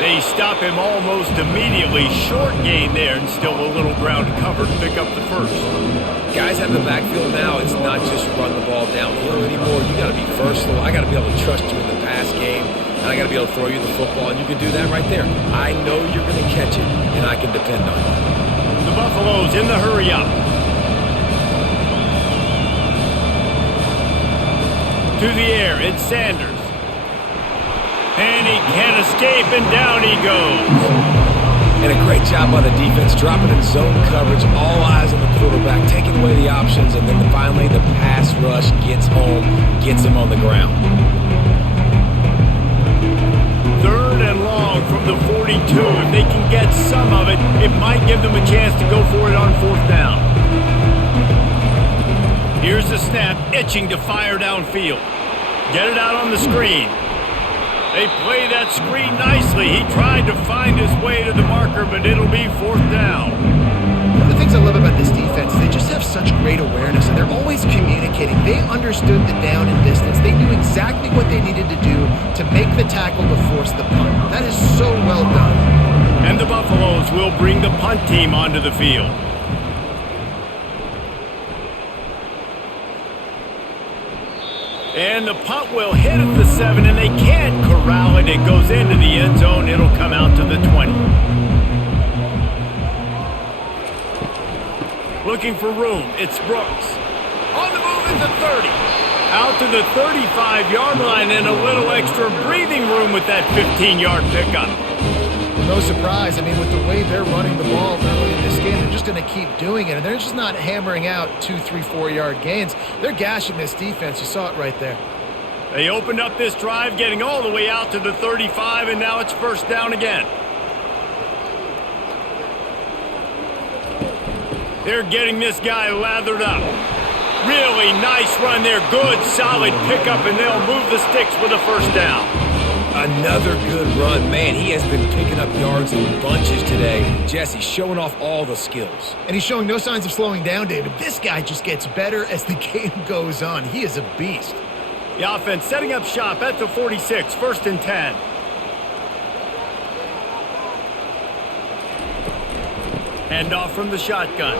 They stop him almost immediately. Short gain there and still a little ground cover to pick up the first. Guys have the backfield now. It's not just run the ball downhill anymore. You got to be versatile. I got to be able to trust you in the pass game, and I got to be able to throw you the football, and you can do that right there. I know you're going to catch it, and I can depend on you. The Buffaloes in the hurry up. To the air, it's Sanders. And he can't escape, and down he goes. And a great job by the defense, dropping in zone coverage, all eyes on the quarterback, taking away the options, and then finally the pass rush gets home, gets him on the ground. 3rd and long from the 42. If they can get some of it, it might give them a chance to go for it on 4th down. Here's the snap, itching to fire downfield. Get it out on the screen. They play that screen nicely. He tried to find his way to the marker, but it'll be 4th down. The thing's things I love about this defense is they just have such great awareness, and they're always communicating. They understood the down and distance. They knew exactly what they needed to do to make the tackle to force the punt. That is so well done. And the Buffaloes will bring the punt team onto the field. And the punt will hit at the 7, and they can't corral it. It goes into the end zone. It'll come out to the 20. Looking for room. It's Brooks. On the move at the 30. Out to the 35-yard line, and a little extra breathing room with that 15-yard pickup. No surprise. I mean, with the way they're running the ball early in this game, they're just going to keep doing it. And they're just not hammering out 2, 3, 4-yard gains. They're gashing this defense. You saw it right there. They opened up this drive, getting all the way out to the 35, and now it's first down again. They're getting this guy lathered up. Really nice run there. Good, solid pickup, and they'll move the sticks with a first down. Another good run. Man, he has been picking up yards in bunches today. Jesse showing off all the skills. And he's showing no signs of slowing down, David. This guy just gets better as the game goes on. He is a beast. The offense setting up shop at the 46, first and 10. Handoff from the shotgun.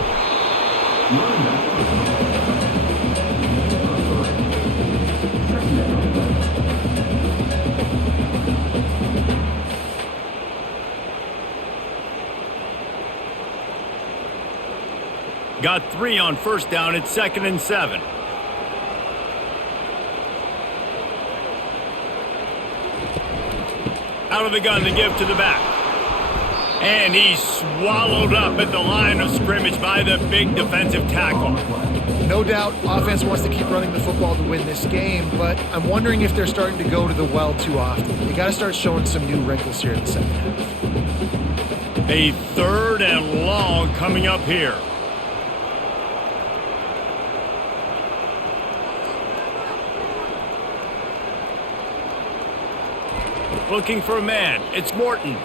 Got 3 on first down. It's 2nd and 7. Out of the gun to give to the back. And he's swallowed up at the line of scrimmage by the big defensive tackle. No doubt offense wants to keep running the football to win this game, but I'm wondering if they're starting to go to the well too often. They got to start showing some new wrinkles here in the second half. A 3rd and long coming up here. Looking for a man. It's Morton.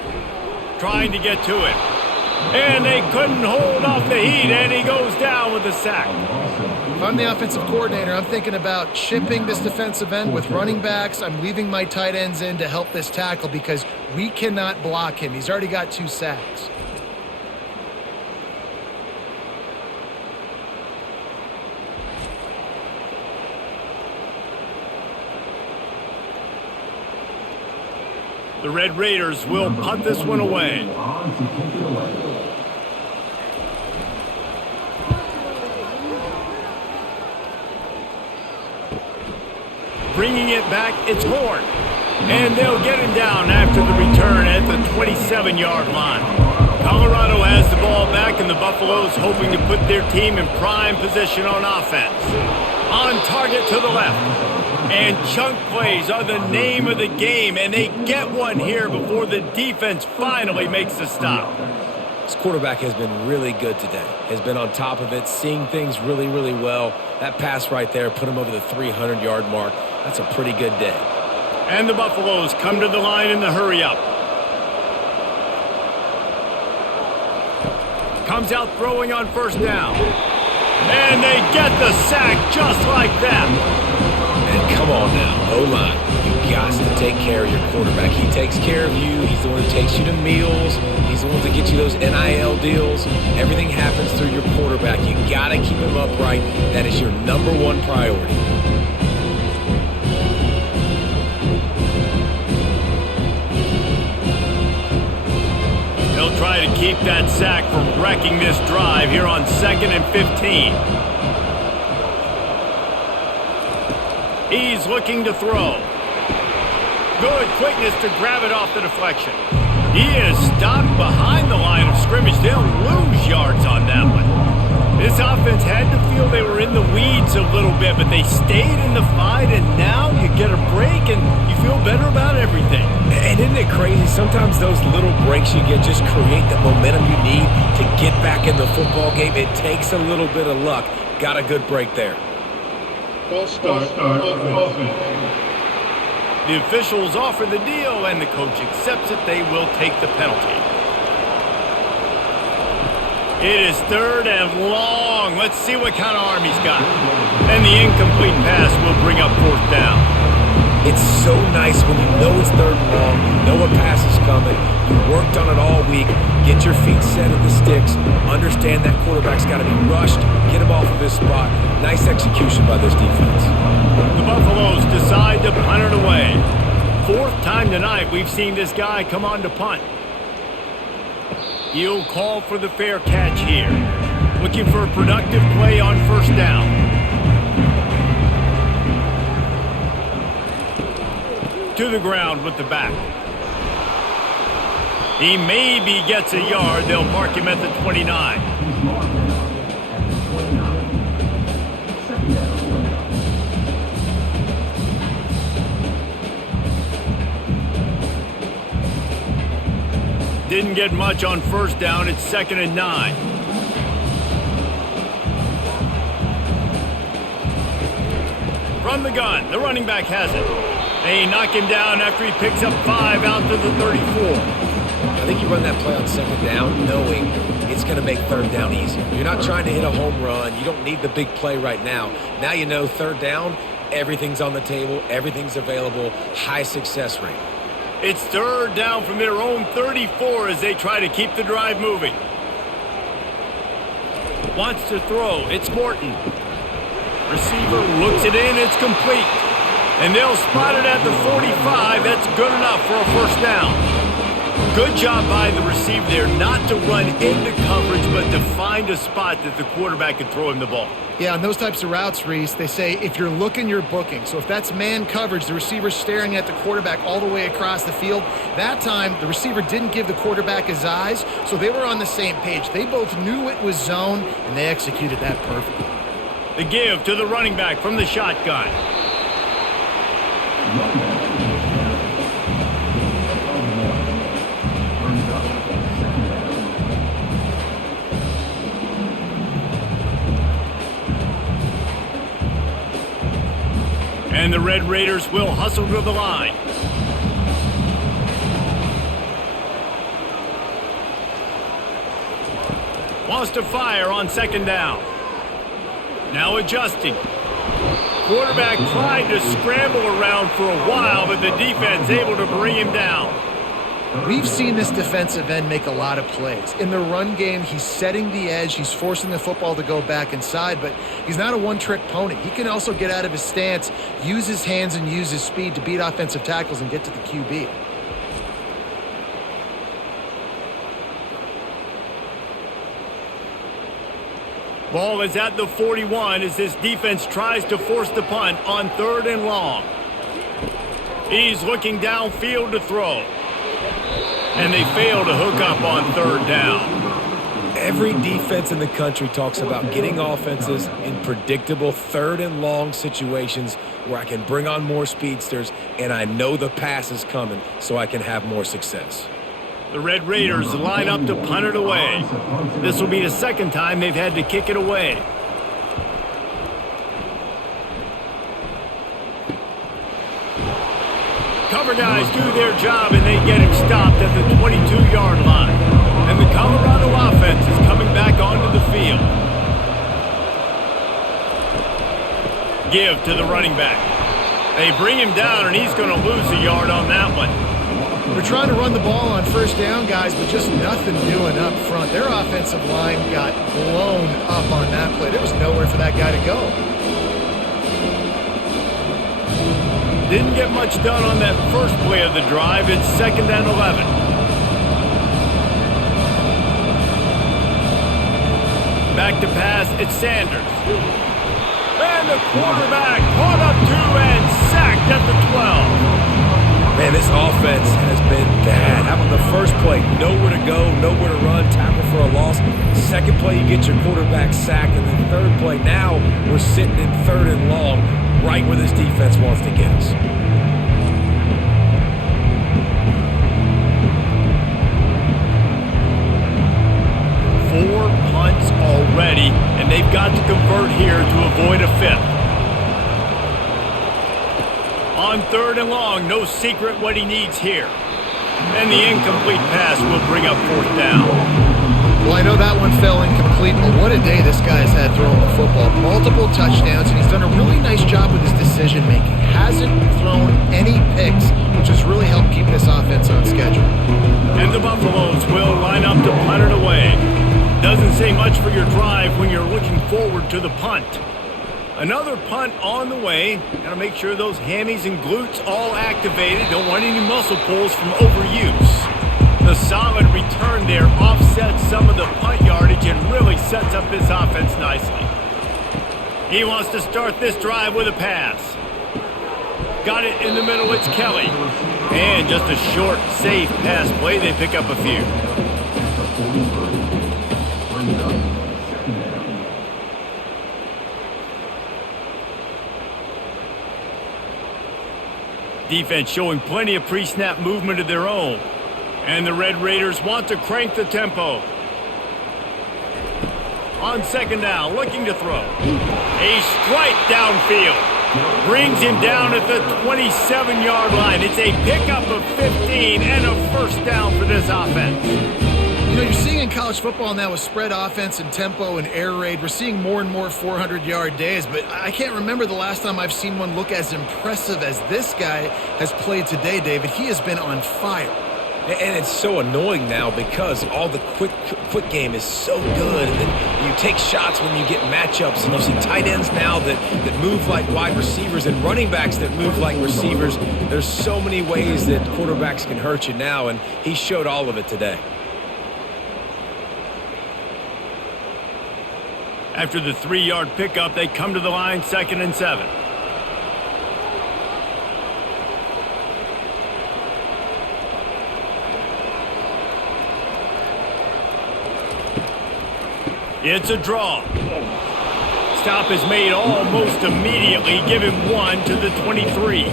Trying to get to it. And they couldn't hold off the heat, and he goes down with a sack. If I'm the offensive coordinator, I'm thinking about chipping this defensive end with running backs. I'm leaving my tight ends in to help this tackle because we cannot block him. He's already got 2 sacks. The Red Raiders will punt this one away. Bringing it back, it's Horn. And they'll get him down after the return at the 27-yard line. Colorado has the ball back, and the Buffaloes hoping to put their team in prime position on offense. On target to the left. And chunk plays are the name of the game, and they get one here before the defense finally makes the stop. This quarterback has been really good today. Has been on top of it, seeing things really, really well. That pass right there put him over the 300-yard mark. That's a pretty good day. And the Buffaloes come to the line in the hurry-up. Comes out throwing on first down. And they get the sack just like that. And come on now, O-line, you got to take care of your quarterback. He takes care of you. He's the one who takes you to meals. He's the one that gets you those NIL deals. Everything happens through your quarterback. You got to keep him upright. That is your #1 priority. They'll try to keep that sack from wrecking this drive here on 2nd and 15. He's looking to throw. Good quickness to grab it off the deflection. He is stopped behind the line of scrimmage. They'll lose yards on that one. This offense had to feel they were in the weeds a little bit, but they stayed in the fight, and now you get a break and you feel better about everything. And isn't it crazy? Sometimes those little breaks you get just create the momentum you need to get back in the football game. It takes a little bit of luck. Got a good break there. The officials offer the deal, and the coach accepts it. They will take the penalty. It is third and long. Let's see what kind of arm he's got. And the incomplete pass will bring up fourth down. It's so nice when you know it's third and long, you know a pass is coming, you worked on it all week, get your feet set at the sticks, understand that quarterback's got to be rushed, get him off of his spot. Nice execution by this defense. The Buffaloes decide to punt it away. Fourth time tonight we've seen this guy come on to punt. He'll call for the fair catch here. Looking for a productive play on first down. To the ground with the back. He maybe gets a yard. They'll mark him at the 29. Didn't get much on first down. It's 2nd and 9. From the gun, the running back has it. They knock him down after he picks up 5 out to the 34. I think you run that play on second down knowing it's going to make third down easier. You're not trying to hit a home run. You don't need the big play right now. Now you know third down, everything's on the table, everything's available, high success rate. It's third down from their own 34 as they try to keep the drive moving. Wants to throw. It's Morton. Receiver looks it in. It's complete. And they'll spot it at the 45. That's good enough for a first down. Good job by the receiver there not to run into coverage, but to find a spot that the quarterback can throw him the ball. Yeah, on those types of routes, Reese, they say if you're looking, you're booking. So if that's man coverage, the receiver's staring at the quarterback all the way across the field. That time, the receiver didn't give the quarterback his eyes, so they were on the same page. They both knew it was zone, and they executed that perfectly. The give to the running back from the shotgun. And the Red Raiders will hustle to the line. Wants to fire on second down. Now adjusting. Quarterback tried to scramble around for a while, but the defense able to bring him down. We've seen this defensive end make a lot of plays. In the run game, he's setting the edge. He's forcing the football to go back inside, but he's not a one-trick pony. He can also get out of his stance, use his hands, and use his speed to beat offensive tackles and get to the QB. Ball is at the 41 as this defense tries to force the punt on third and long. He's looking downfield to throw. And they fail to hook up on third down. Every defense in the country talks about getting offenses in predictable third and long situations where I can bring on more speedsters and I know the pass is coming so I can have more success. The Red Raiders line up to punt it away. This will be the second time they've had to kick it away. Cover guys do their job and they get him stopped at the 22-yard line. And the Colorado offense is coming back onto the field. Give to the running back. They bring him down and he's going to lose a yard on that one. They're trying to run the ball on first down, guys, but just nothing doing up front. Their offensive line got blown up on that play. There was nowhere for that guy to go. Didn't get much done on that first play of the drive. It's 2nd and 11. Back to pass, it's Sanders. And the quarterback caught up to and sacked at the 12. Man, this offense has been bad. How about the first play? Nowhere to go, nowhere to run, tackle for a loss. Second play, you get your quarterback sacked. And then third play, now we're sitting in third and long, right where this defense wants to get us. Four punts already, and they've got to convert here to avoid a fifth. On third and long, no secret what he needs here. And the incomplete pass will bring up fourth down. Well, I know that one fell incomplete, but what a day this guy's had throwing the football. Multiple touchdowns, and he's done a really nice job with his decision-making. Hasn't thrown any picks, which has really helped keep this offense on schedule. And the Buffaloes will line up to punt it away. Doesn't say much for your drive when you're looking forward to the punt. Another punt on the way. Got to make sure those hammies and glutes all activated. Don't want any muscle pulls from overuse. The solid return there offsets some of the punt yardage and really sets up this offense nicely. He wants to start this drive with a pass. Got it in the middle, it's Kelly. And just a short, safe pass play, they pick up a few. Defense showing plenty of pre-snap movement of their own. And the Red Raiders want to crank the tempo. On second down, looking to throw. A strike downfield. Brings him down at the 27-yard line. It's a pickup of 15 and a first down for this offense. You know, you're seeing in college football now with spread offense and tempo and air raid, we're seeing more and more 400-yard days, but I can't remember the last time I've seen one look as impressive as this guy has played today, David. He has been on fire. And it's so annoying now because all the quick game is so good. And then you take shots when you get matchups. And you see tight ends now that move like wide receivers and running backs that move like receivers. There's so many ways that quarterbacks can hurt you now, and he showed all of it today. After the 3-yard pickup, they come to the line, 2nd and 7. It's a draw. Stop is made almost immediately. Give him 1 to the 23.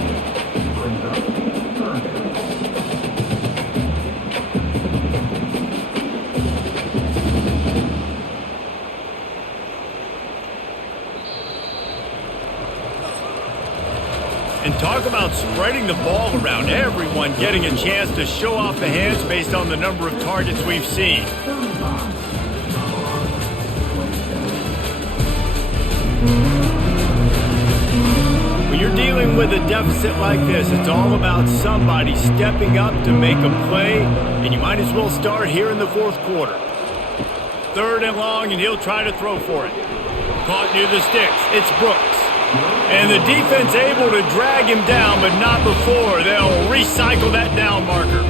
And talk about spreading the ball around. Everyone getting a chance to show off the hands based on the number of targets we've seen. When you're dealing with a deficit like this, it's all about somebody stepping up to make a play, and you might as well start here in the 4th quarter. 3rd and long, and he'll try to throw for it. Caught near the sticks. It's Brooks. And the defense able to drag him down, but not before. They'll recycle that down marker.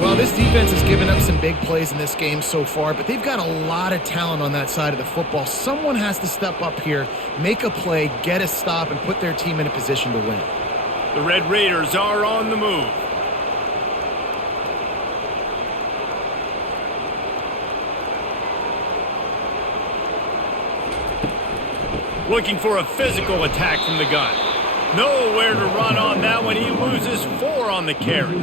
Well, this defense has given up some big plays in this game so far, but they've got a lot of talent on that side of the football. Someone has to step up here, make a play, get a stop, and put their team in a position to win. The Red Raiders are on the move. Looking for a physical attack from the gun. Nowhere to run on that one. He loses 4 on the carry.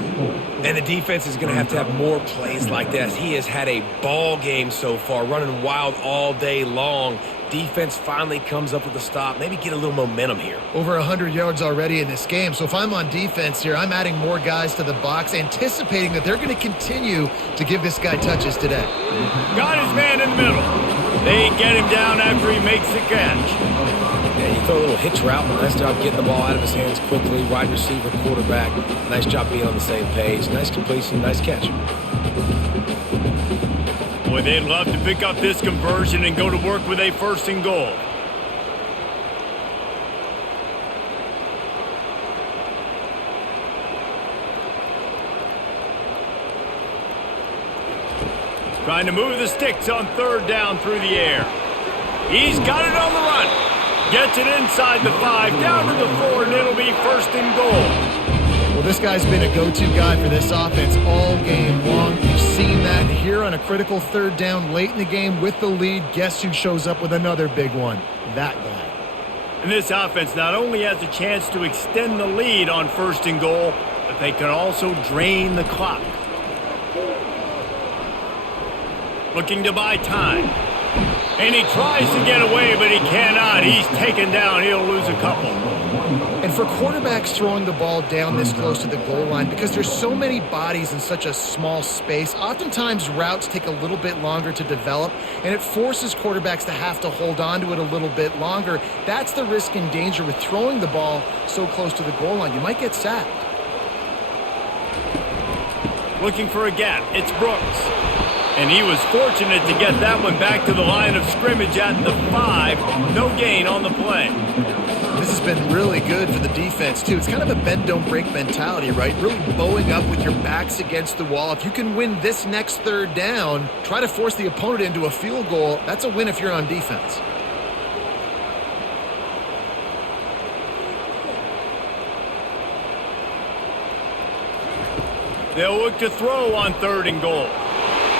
And the defense is going to have more plays like this. He has had a ball game so far, running wild all day long. Defense finally comes up with a stop. Maybe get a little momentum here. Over 100 yards already in this game. So if I'm on defense here, I'm adding more guys to the box, anticipating that they're going to continue to give this guy touches today. Got his man in the middle. They get him down after he makes the catch. Yeah, you throw a little hitch route. Nice job getting the ball out of his hands quickly. Wide receiver, quarterback. Nice job being on the same page. Nice completion, nice catch. Boy, they'd love to pick up this conversion and go to work with a 1st and goal. Trying to move the sticks on 3rd down through the air. He's got it on the run. Gets it inside the 5, down to the 4, and it'll be 1st and goal. Well, this guy's been a go-to guy for this offense all game long. You've seen that here on a critical 3rd down late in the game with the lead. Guess who shows up with another big one? That guy. And this offense not only has a chance to extend the lead on 1st and goal, but they can also drain the clock. Looking to buy time. And he tries to get away, but he cannot. He's taken down. He'll lose a couple. And for quarterbacks throwing the ball down this close to the goal line, because there's so many bodies in such a small space, oftentimes routes take a little bit longer to develop, and it forces quarterbacks to have to hold on to it a little bit longer. That's the risk and danger with throwing the ball so close to the goal line. You might get sacked. Looking for a gap. It's Brooks. And he was fortunate to get that one back to the line of scrimmage at the 5. No gain on the play. This has been really good for the defense, too. It's kind of a bend-don't-break mentality, right? Really bowing up with your backs against the wall. If you can win this next third down, try to force the opponent into a field goal. That's a win if you're on defense. They'll look to throw on 3rd and goal.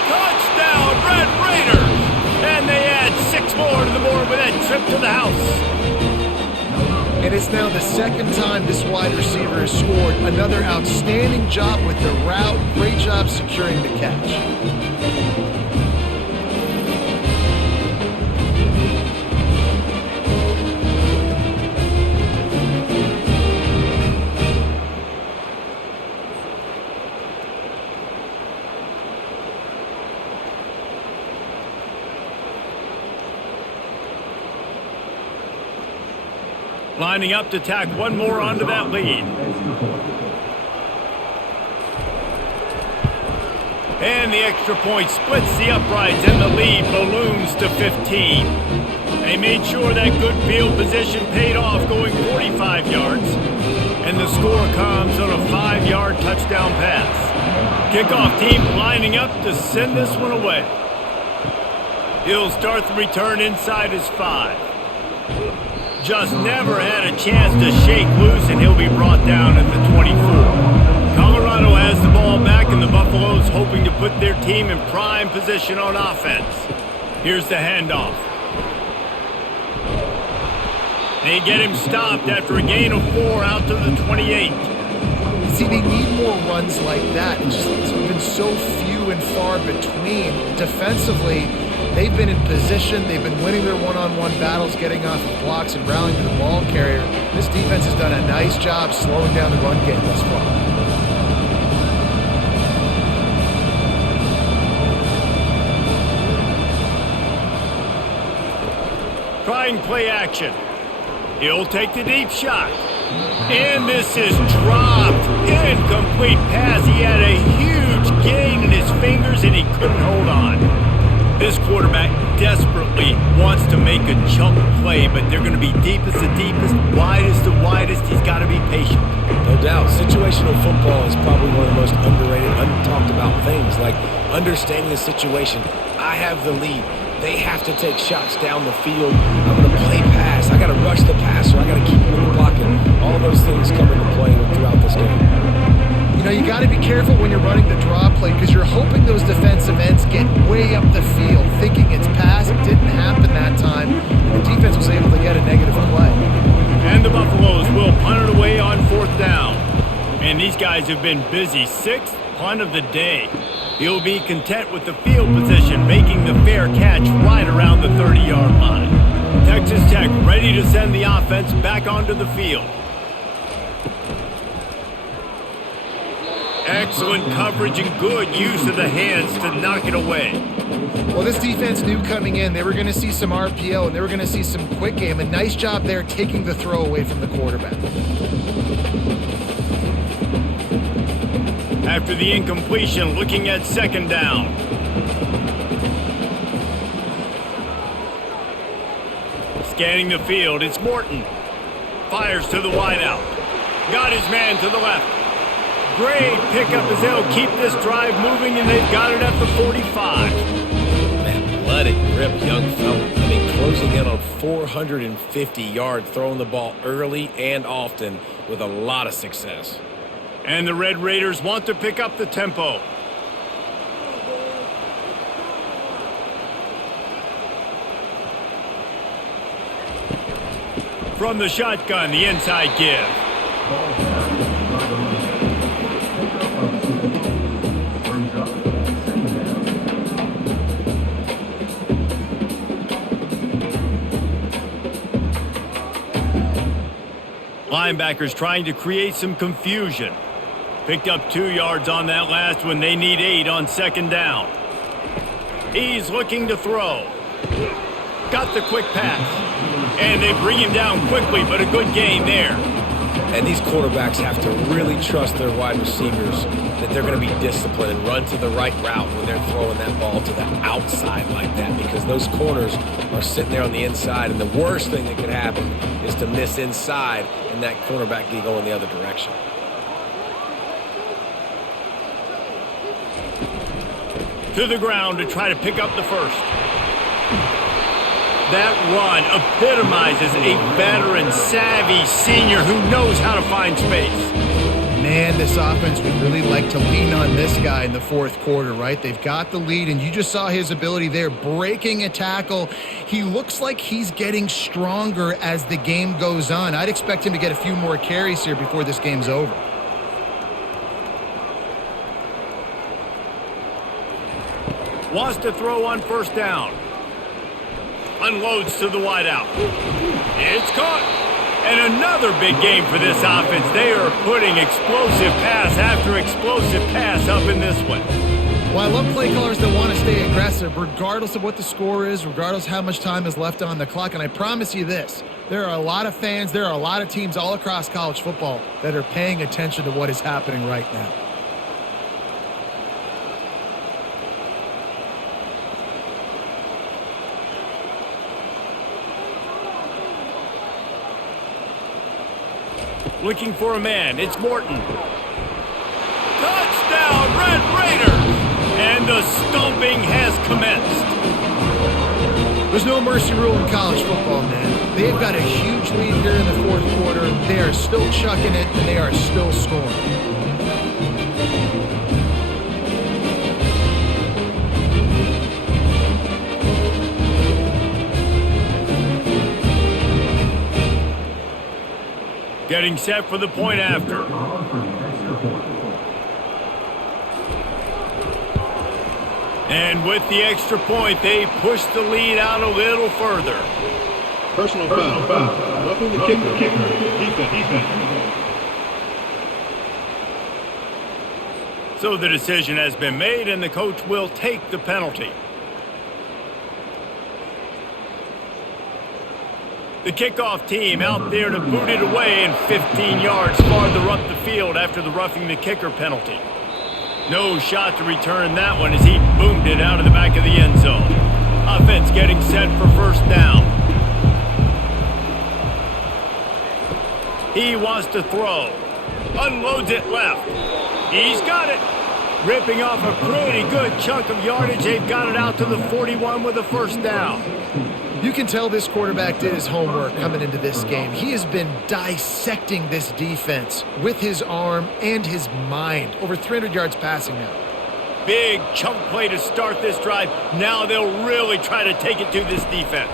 Touchdown, Red Raiders! And they add 6 more to the board with that trip to the house. And it's now the second time this wide receiver has scored. Another outstanding job with the route. Great job securing the catch. Lining up to tack one more onto that lead. And the extra point splits the uprights and the lead balloons to 15. They made sure that good field position paid off going 45 yards. And the score comes on a 5-yard touchdown pass. Kickoff team lining up to send this one away. He'll start the return inside his 5. Just never had a chance to shake loose, and he'll be brought down at the 24. Colorado has the ball back, and the Buffaloes hoping to put their team in prime position on offense. Here's the handoff. They get him stopped after a gain of 4 out to the 28. See, they need more runs like that. It's been so few and far between. Defensively, they've been in position. They've been winning their one-on-one battles, getting off of blocks and rallying to the ball carrier. This defense has done a nice job slowing down the run game thus far. Trying play action. He'll take the deep shot. And this is dropped. Incomplete pass. He had a huge gain in his fingers, and he couldn't hold on. This quarterback desperately wants to make a chunk play, but they're going to be deepest to deepest, widest to widest. He's got to be patient. No doubt. Situational football is probably one of the most underrated, untalked about things, like understanding the situation. I have the lead. They have to take shots down the field. I'm going to play pass. I got to rush the passer. I got to keep him in the pocket. All those things come into play throughout this game. You know, you got to be careful when you're running the draw play because you're hoping those defensive ends get way up the field, thinking it's pass. It didn't happen that time. The defense was able to get a negative play. And the Buffaloes will punt it away on 4th down. And these guys have been busy. 6th punt of the day. He'll be content with the field position, making the fair catch right around the 30-yard line. Texas Tech ready to send the offense back onto the field. Excellent coverage and good use of the hands to knock it away. Well, this defense knew coming in they were going to see some RPO and they were going to see some quick game. A nice job there taking the throw away from the quarterback. After the incompletion, looking at 2nd down. Scanning the field, it's Morton. Fires to the wideout. Got his man to the left. Great pickup as they'll keep this drive moving, and they've got it at the 45. Man, let it rip, young fella. I mean, closing in on 450 yards, throwing the ball early and often with a lot of success. And the Red Raiders want to pick up the tempo. From the shotgun, the inside give. linebackers trying to create some confusion. Picked up 2 yards on that last one. They need 8 on second down. He's looking to throw. Got the quick pass. And they bring him down quickly, but a good gain there. And these quarterbacks have to really trust their wide receivers that they're going to be disciplined and run to the right route when they're throwing that ball to the outside like that, because those corners are sitting there on the inside, and the worst thing that could happen is to miss inside and that cornerback be going the other direction. To the ground to try to pick up the first. That run epitomizes a veteran, savvy senior who knows how to find space. Man, this offense would really like to lean on this guy in the fourth quarter, right? They've got the lead, and you just saw his ability there, breaking a tackle. He looks like he's getting stronger as the game goes on. I'd expect him to get a few more carries here before this game's over. Wants to throw on first down. Unloads to the wideout. It's caught. And another big game for this offense. They are putting explosive pass after explosive pass up in this one. Well, I love play callers that want to stay aggressive regardless of what the score is, regardless of how much time is left on the clock. And I promise you this, there are a lot of fans, there are a lot of teams all across college football that are paying attention to what is happening right now. Looking for a man. It's Morton. Touchdown, Red Raiders! And the stomping has commenced. There's no mercy rule in college football, man. They've got a huge lead here in the fourth quarter. They are still chucking it, and they are still scoring. Getting set for the point after. And with the extra point, they push the lead out a little further. Personal foul. Roughing the kicker. Defense. So the decision has been made, and the coach will take the penalty. The kickoff team out there to boot it away, and 15 yards farther up the field after the roughing the kicker penalty. No shot to return that one as he boomed it out of the back of the end zone. Offense getting set for first down. He wants to throw. Unloads it left. He's got it. Ripping off a pretty good chunk of yardage. They've got it out to the 41 with a first down. You can tell this quarterback did his homework coming into this game. He has been dissecting this defense with his arm and his mind. Over 300 yards passing now. Big chunk play to start this drive. Now they'll really try to take it to this defense.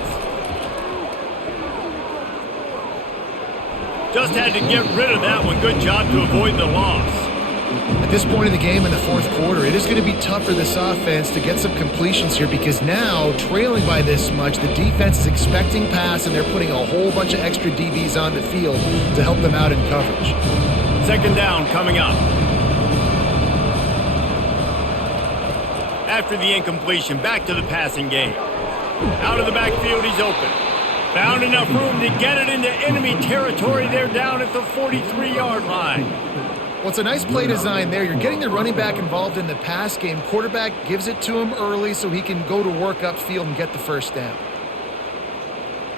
Just had to get rid of that one. Good job to avoid the loss. At this point in the game in the fourth quarter, it is going to be tough for this offense to get some completions here because now, trailing by this much, the defense is expecting pass and they're putting a whole bunch of extra DBs on the field to help them out in coverage. Second down coming up. After the incompletion, back to the passing game. Out of the backfield, he's open. Found enough room to get it into enemy territory. They're down at the 43-yard line. Well, it's a nice play design there. You're getting the running back involved in the pass game. Quarterback gives it to him early so he can go to work upfield and get the first down.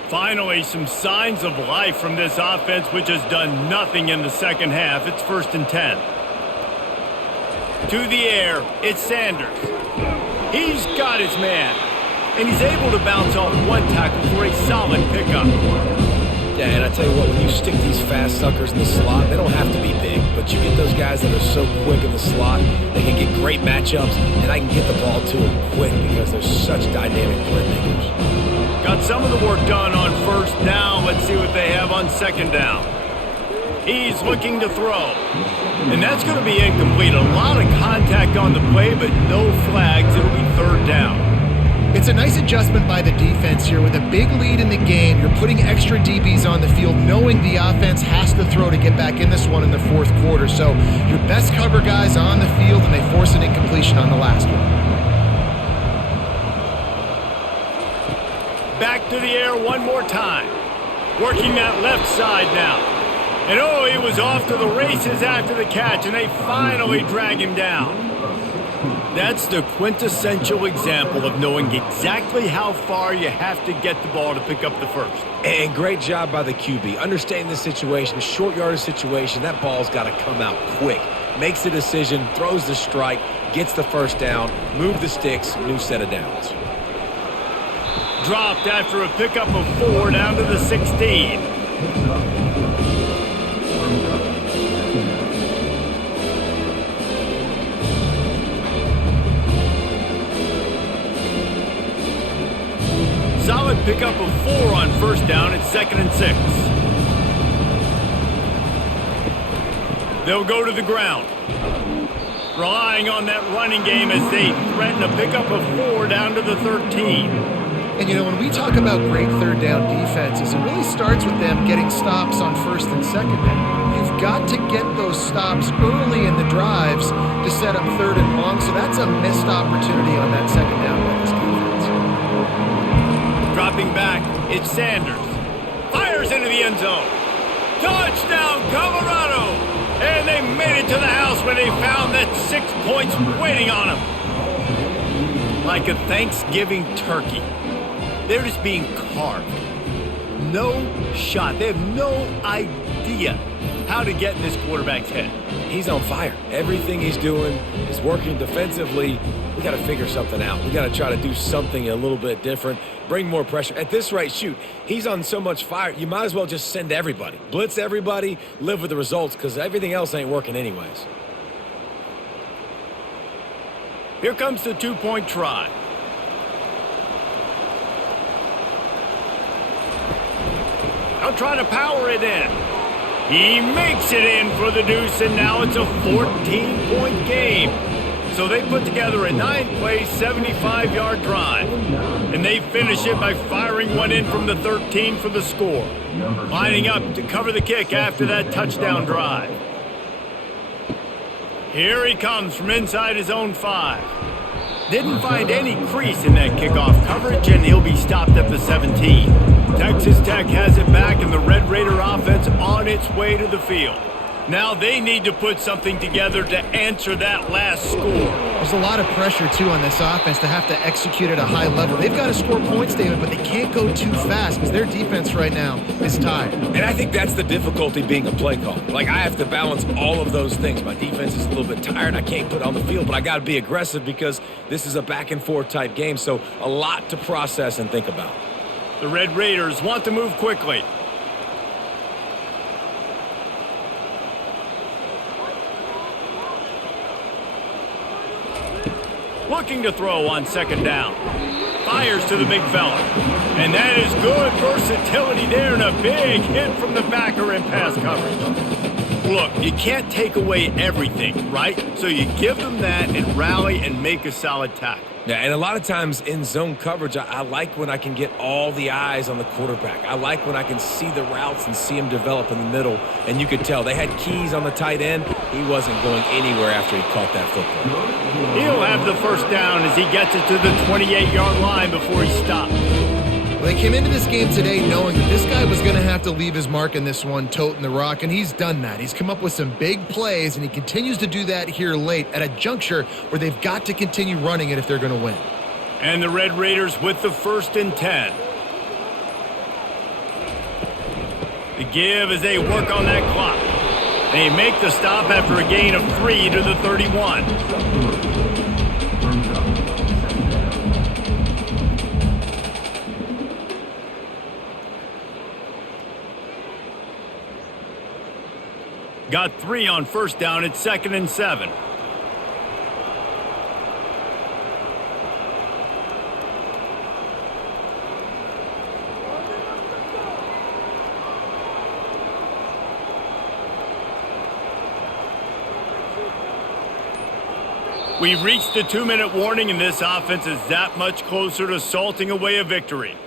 Finally, some signs of life from this offense, which has done nothing in the second half. It's 1st and 10. To the air, it's Sanders. He's got his man. And he's able to bounce off one tackle for a solid pickup. Yeah, and I tell you what, when you stick these fast suckers in the slot, they don't have to be big, but you get those guys that are so quick in the slot, they can get great matchups, and I can get the ball to them quick because they're such dynamic playmakers. Got some of the work done on first down. Let's see what they have on second down. He's looking to throw. And that's going to be incomplete. A lot of contact on the play, but no flags. It'll be third down. It's a nice adjustment by the defense here. With a big lead in the game, you're putting extra DBs on the field, knowing the offense has to throw to get back in this one in the fourth quarter. So your best cover guys on the field, and they force an incompletion on the last one. Back to the air one more time. Working that left side now. And oh, he was off to the races after the catch, and they finally drag him down. That's the quintessential example of knowing exactly how far you have to get the ball to pick up the first. And great job by the QB. Understanding the situation, short yardage situation, that ball's got to come out quick. Makes the decision, throws the strike, gets the first down, move the sticks, new set of downs. Dropped after a pickup of 4 down to the 16. Solid pickup of 4 on first down at 2nd and 6. They'll go to the ground, relying on that running game as they threaten a pickup of 4 down to the 13. And, you know, when we talk about great third down defenses, it really starts with them getting stops on first and second down. You've got to get those stops early in the drives to set up third and long, so that's a missed opportunity on that second down by this defense. Dropping back, it's Sanders. Fires into the end zone. Touchdown, Colorado! And they made it to the house when they found that 6 points waiting on them. Like a Thanksgiving turkey. They're just being carved. No shot. They have no idea how to get in this quarterback's head. He's on fire. Everything he's doing is working defensively. We got to figure something out. We got to try to do something a little bit different, bring more pressure. At this rate, shoot, he's on so much fire, you might as well just send everybody. Blitz everybody, live with the results, because everything else ain't working anyways. Here comes the 2-point try. They'll try to power it in. He makes it in for the deuce, and now it's a 14-point game. So they put together a 9-play, 75-yard drive. And they finish it by firing one in from the 13 for the score. Lining up to cover the kick after that touchdown drive. Here he comes from inside his own 5. Didn't find any crease in that kickoff coverage, and he'll be stopped at the 17. Texas Tech has it back, and the Red Raider offense on its way to the field. Now they need to put something together to answer that last score. There's a lot of pressure, too, on this offense to have to execute at a high level. They've got to score points, David, but they can't go too fast because their defense right now is tired. And I think that's the difficulty being a play call. Like, I have to balance all of those things. My defense is a little bit tired. I can't put on the field, but I got to be aggressive because this is a back-and-forth type game, so a lot to process and think about. The Red Raiders want to move quickly. Looking to throw on second down. Fires to the big fella. And that is good versatility there, and a big hit from the backer in pass coverage. Look, you can't take away everything, right? So you give them that and rally and make a solid tackle. Yeah, and a lot of times in zone coverage, I like when I can get all the eyes on the quarterback. I like when I can see the routes and see him develop in the middle. And you could tell they had keys on the tight end. He wasn't going anywhere after he caught that football. He'll have the first down as he gets it to the 28-yard line before he stops. Well, they came into this game today knowing that this guy was going to have to leave his mark in this one, toting the rock, and he's done that. He's come up with some big plays, and he continues to do that here late at a juncture where they've got to continue running it if they're going to win. And the Red Raiders with the 1st and 10. The give as they work on that clock. They make the stop after a gain of 3 to the 31. Got 3 on first down at 2nd and 7. We've reached the 2-minute warning, and this offense is that much closer to salting away a victory.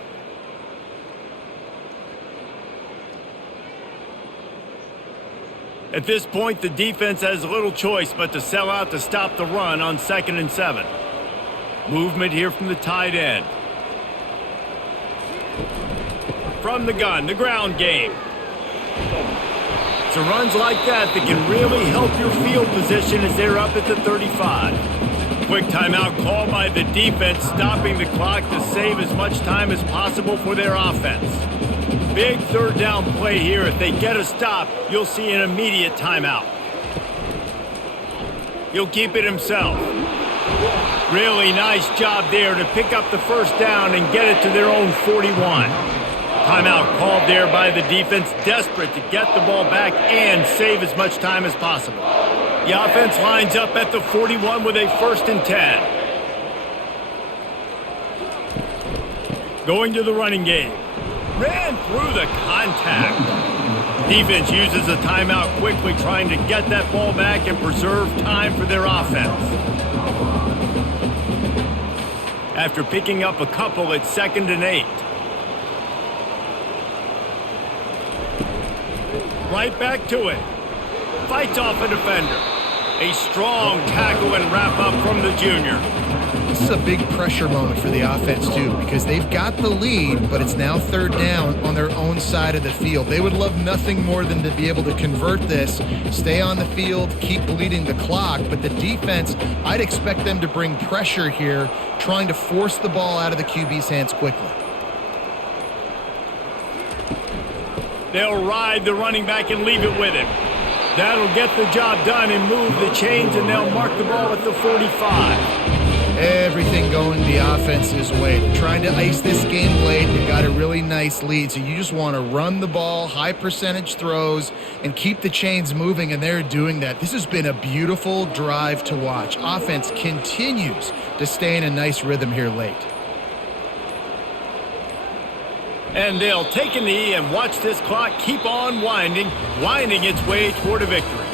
At this point, the defense has little choice but to sell out to stop the run on 2nd and 7. Movement here from the tight end. From the gun, the ground game. So runs like that can really help your field position as they're up at the 35. Quick timeout call by the defense, stopping the clock to save as much time as possible for their offense. Big 3rd down play here. If they get a stop, you'll see an immediate timeout. He'll keep it himself. Really nice job there to pick up the 1st down and get it to their own 41. Timeout called there by the defense, desperate to get the ball back and save as much time as possible. The offense lines up at the 41 with a 1st and 10. Going to the running game. Ran through the contact. Defense uses a timeout quickly, trying to get that ball back and preserve time for their offense. After picking up a couple, it's 2nd and 8. Right back to it. Fights off a defender. A strong tackle and wrap up from the junior. This is a big pressure moment for the offense, too, because they've got the lead, but it's now 3rd down on their own side of the field. They would love nothing more than to be able to convert this, stay on the field, keep bleeding the clock, but the defense, I'd expect them to bring pressure here, trying to force the ball out of the QB's hands quickly. They'll ride the running back and leave it with him. That'll get the job done and move the chains, and they'll mark the ball at the 45. Everything going the offense's way. They're trying to ice this game late. They got a really nice lead, so you just want to run the ball, high percentage throws, and keep the chains moving, and they're doing that. This has been a beautiful drive to watch. Offense continues to stay in a nice rhythm here late. And they'll take a knee and watch this clock keep on winding its way toward a victory.